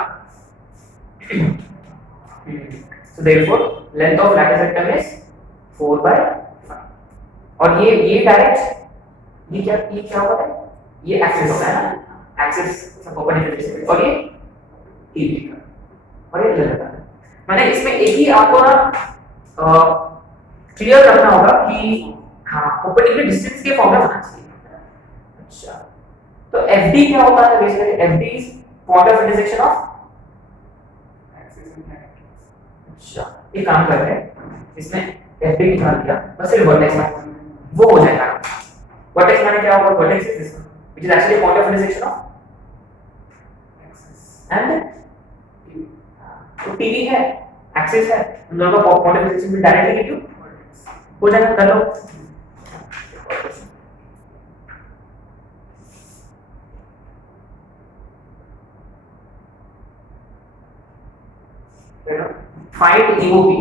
So therefore length of lattice rectum is 4/5 और ये डायरेक्ट ये क्या होगा, ये एक्सिस होता है ना, एक्सिस परपेंडिकुलर डिस्टेंस, और ये TV का और ये लगा है, मैंने इसमें एक ही आपको ना क्लियर रखना होगा कि हाँ परपेंडिकुलर डिस्टेंस के फॉर्म में होना चाहिए। अच्छा, तो तो FD क्या होता है basically? FD is point of intersection of axis and directrix. अच्छा ये काम कर रहे हैं, इसमें FD निकाल दिया बस सिर्फ वर्टेक्स में वो हो जाएगा। वर्टेक्स माने क्या होगा? Vertex is this one which is actually point of intersection of axis and तो TV है, एक्सिस है, उन दोनों का पॉइंट ऑफ इंटरसेक्शन में डायरेक्टली क्यों हो जाएगा? कर लो। Find EOP.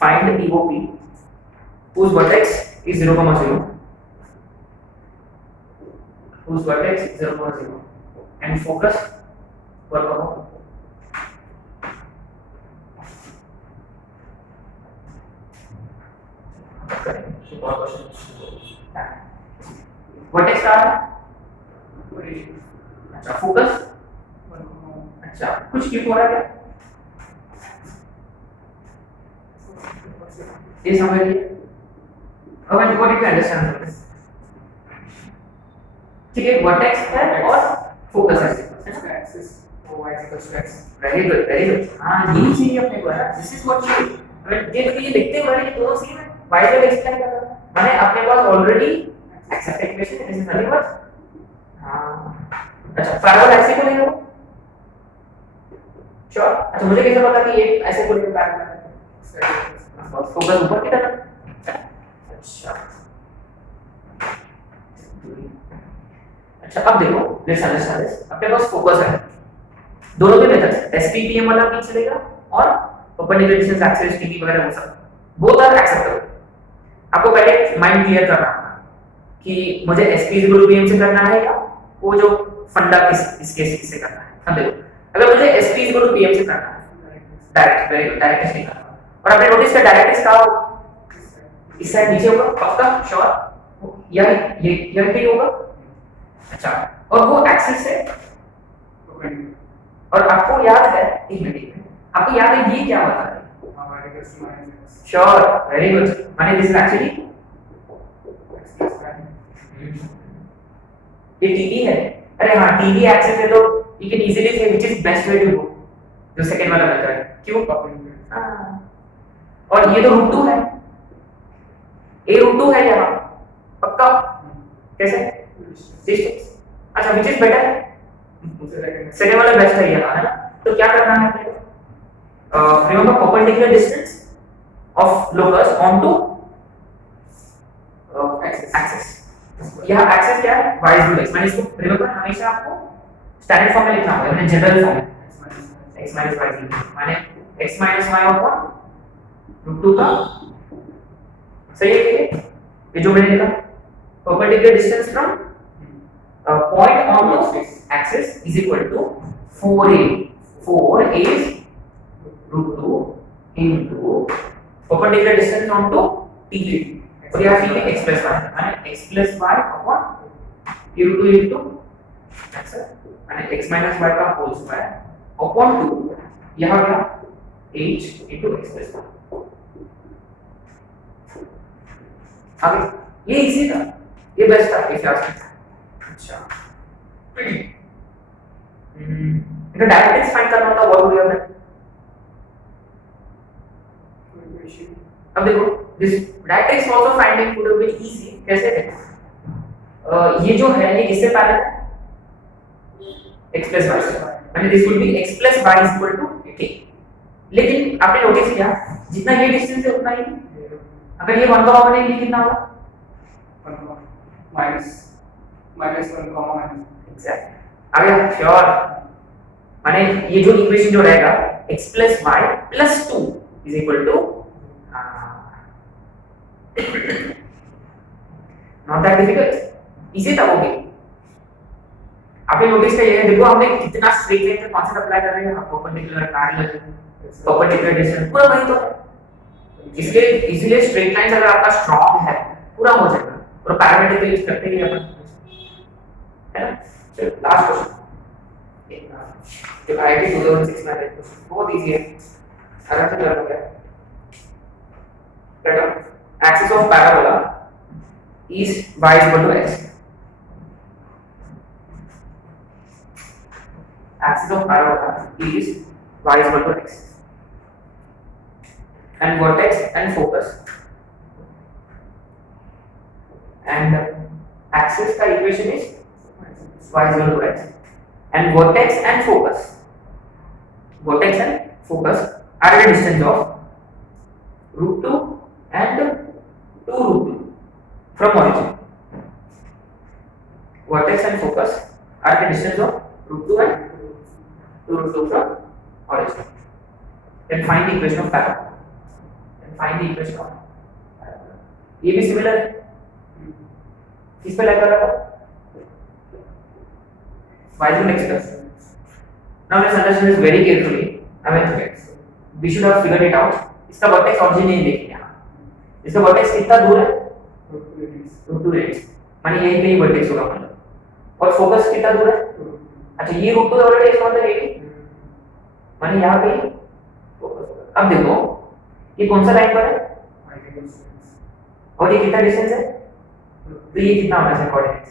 Find EOP whose vertex is 0,0, whose vertex is 0,0 and focus 1,0. Vertex का अच्छा फोकस अच्छा कुछ क्लिक हो रहा है क्या? ये समझिए। अब what do you understand this? ठीक है, वर्टेक्स है और फोकस है। एक्सिस तो y equals to x। Very good very good. हां यही चाहिए अपने को है ना, दिस इज व्हाट यू ये लिखते हुए ये दोनों सेम है। व्हाई जब एक्सप्लेन कर रहा हूं माने अपने पास already except equation this is nothing but हां अच्छा पैरेलल ऐसे को लेंगे श्योर। अच्छा मुझे कैसे पता कि ये ऐसे को लेंगे पैरेलल? फोकस ऊपर की तरफ। अच्छा अच्छा अब देखो लेट्स अंडरस्टैंड दिस। अपने पास फोकस है, दोनों के मेथड्स SPPM वाला भी चलेगा और परपेंडिकुलर डिस्टेंस एक्सिस TP वगैरह वो सब बोथ आर एक्सेप्टेबल। आपको पहले माइंड क्लियर करना है कि मुझे SP=PM से करना है या वो जो फंडा इस केस से करना है। अब देखो अगर मुझे SP=PM से करना है डायरेक्ट वेरी गुड डायरेक्ट नहीं करना और आपने नोटिस किया डायरेक्ट इसका इस साइड नीचे होगा पक्का श्योर या ये भी होगा। अच्छा और वो एक्सिस है और आपको याद है एक मिनट आपको याद है ये क्या होता है? श्योर वेरी गुड माने दिस इज एक्चुअली ये टीवी है। अरे हाँ टीवी एक्सिस है तो यू कैन इजीली से which is best way to go जो सेकंड वाला मेथड है क्यों? और ये तो √2 है a√2 है यहाँ पक्का कैसे? डिस्टेंस अच्छा व्हिच इज बेटर? सेकंड वाला बेस्ट है यहाँ है ना। तो क्या करना है अपने को? Remember perpendicular distance of locus onto axis. यहाँ एक्सिस क्या है? y is equal to x माने इसको रिमेंबर हमेशा आपको स्टैंडर्ड फॉर्म में लिखना होगा यानी जनरल फॉर्म x - y माने x - y अपॉन √2 का सही है ये जो मैंने लिखा perpendicular distance from point onto axis is equal to 4a is √2 into perpendicular distance onto TV और यहाँ TV x plus y माने x plus y upon √2 into माने x minus y का होल स्क्वायर upon 2 यहाँ क्या h into x plus y। आगे ये easy था ये बेस्ट था इस क्लास में। अच्छा इनका डायरेक्ट्रिक्स फाइंड करना होता what would you have done? अब देखो this directrix also finding would have been easy कैसे है? ये जो है ये किससे पैरेलल है? x plus y यानी this would be x plus y is equal to k। लेकिन आपने नोटिस किया जितना ये डिस्टेंस है उतना ही अगर ये 1 कॉमन है ये कितना होगा? -1 एग्जैक्ट आगे श्योर माने ये जो इक्वेशन जो रहेगा x plus y plus 2 is equal to not that difficult easy था वो भी। आपने नोटिस किया ये देखो हमने कितना स्ट्रेट लाइन का कॉन्सेप्ट अप्लाई कर रहे हैं परपेंडिकुलर पैरेलल परपेंडिकुलर डिस्टेंस पूरा वही तो है। इसलिए इजीली स्ट्रेट लाइंस अगर आपका स्ट्रांग है पूरा हो जाएगा और पैरामीटर का यूज करते ही अपन है ना। चलो लास्ट क्वेश्चन जो IIT 2006 में आया बहुत इजी है आराम से कर लोगे। Axis is y is equal to x. Axis of parabola is y is equal to x. And vertex and focus and axis का equation is y is equal to x. And vertex and focus are at a distance of root 2 and 2 root 2 from origin. Vertex and focus are at a distance of root 2 and 2 root 2 from origin. Then find the equation of parabola. ये भी similar है, किस पे लगा रहा है? y is equal to x. Now let's understand this very carefully. I mean, we should have figured it out. इसका vertex origin नहीं देखिए यहाँ. इसका वर्टेक्स कितना दूर है? Root 2 radius. माने यही पे ही वर्टेक्स होगा मतलब. और फोकस कितना दूर है? अच्छा ये रूट 2 ऑलरेडी इसका मतलब ये माने यहाँ पे ही फोकस होगा. अब देखो ये कौन सा लाइन पर है? और ये कितना डिस्टेंस है? तो ये कितना होना चाहिए कोऑर्डिनेट्स?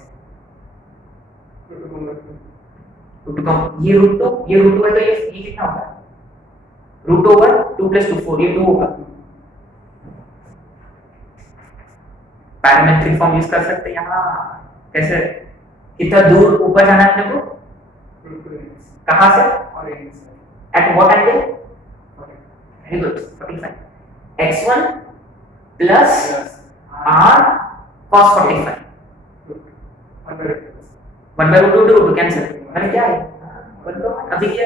रूट कम ये रूट 2 है तो ये कितना होगा? रूट ओवर 2 + 2 4 ये 2 होगा. पैरामेट्रिक फॉर्म यूज कर सकते हैं यहाँ. कैसे? कितना दूर ऊपर जाना है अपने को? कहाँ से? At what angle? Very good 45. x1 plus r cos 45. 1 by root 2 cancel. मैंने क्या है? अभी किया.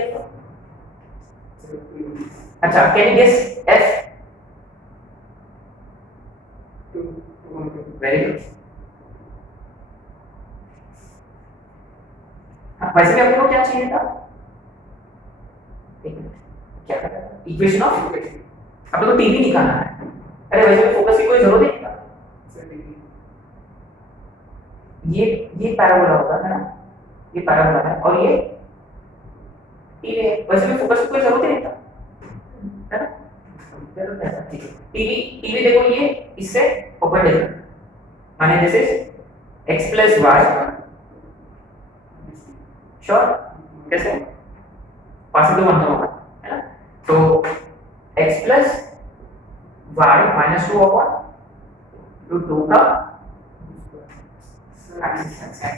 अच्छा can you guess f? Very good. वैसे भी आपको क्या चाहिए था? एक मिनट क्या था? इक्वेशन ऑफ अब तो टीवी निकालना है. अरे वैसे में फोकस की कोई जरूरत नहीं है. ये पैराबोला होगा है ना? ये पैराबोला है और ये टीवी है. वैसे में फोकस की कोई जरूरत ही नहीं था है ना? जरूरत है. ठीक है. टीवी देखो ये इससे परपेंडिकुलर माने this is x + y. Sure? कैसे? पास तो बनता होगा है ना? तो x + y - 2 upon root 2 का axis x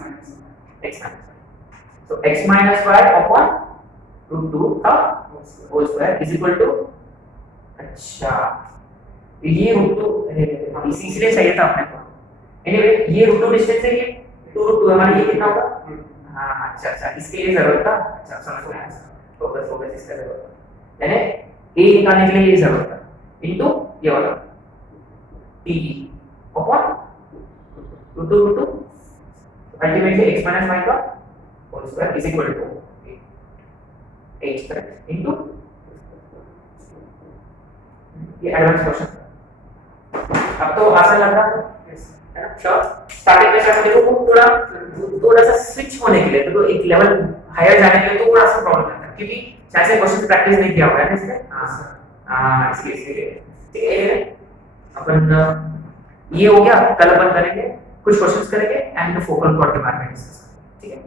minus. So x minus y upon root 2 का whole square is equal to. अच्छा ये root 2 इसलिए चाहिए था अपने को. Anyway ये root 2 डिस्टेंस है, ये 2 root 2 हमारा ये कितना होगा? हाँ अच्छा इसके लिए जरूरत था. अच्छा समझ गया. फोकस इसका जरूरत था यानी a निकालने के लिए ये जरूरत था इनटू ये वाला tv upon root 2 ultimately x minus y का whole square is equal to 8 square into ये एडवांस क्वेश्चन. अब तो आसान लग रहा है. श्योर? स्टार्टिंग में शायद देखो थोड़ा सा स्विच होने के लिए तो एक लेवल हायर जाने के लिए थोड़ा सा प्रॉब्लम आता है क्योंकि शायद से क्वेश्चन प्रैक्टिस नहीं किया हुआ है ना इसमें. हां इसलिए ठीक है. अपन ये हो गया. कल अपन करेंगे कुछ क्वेश्चंस करेंगे एंड फोकल प्लॉट के बारे में डिस्कस. ठीक है.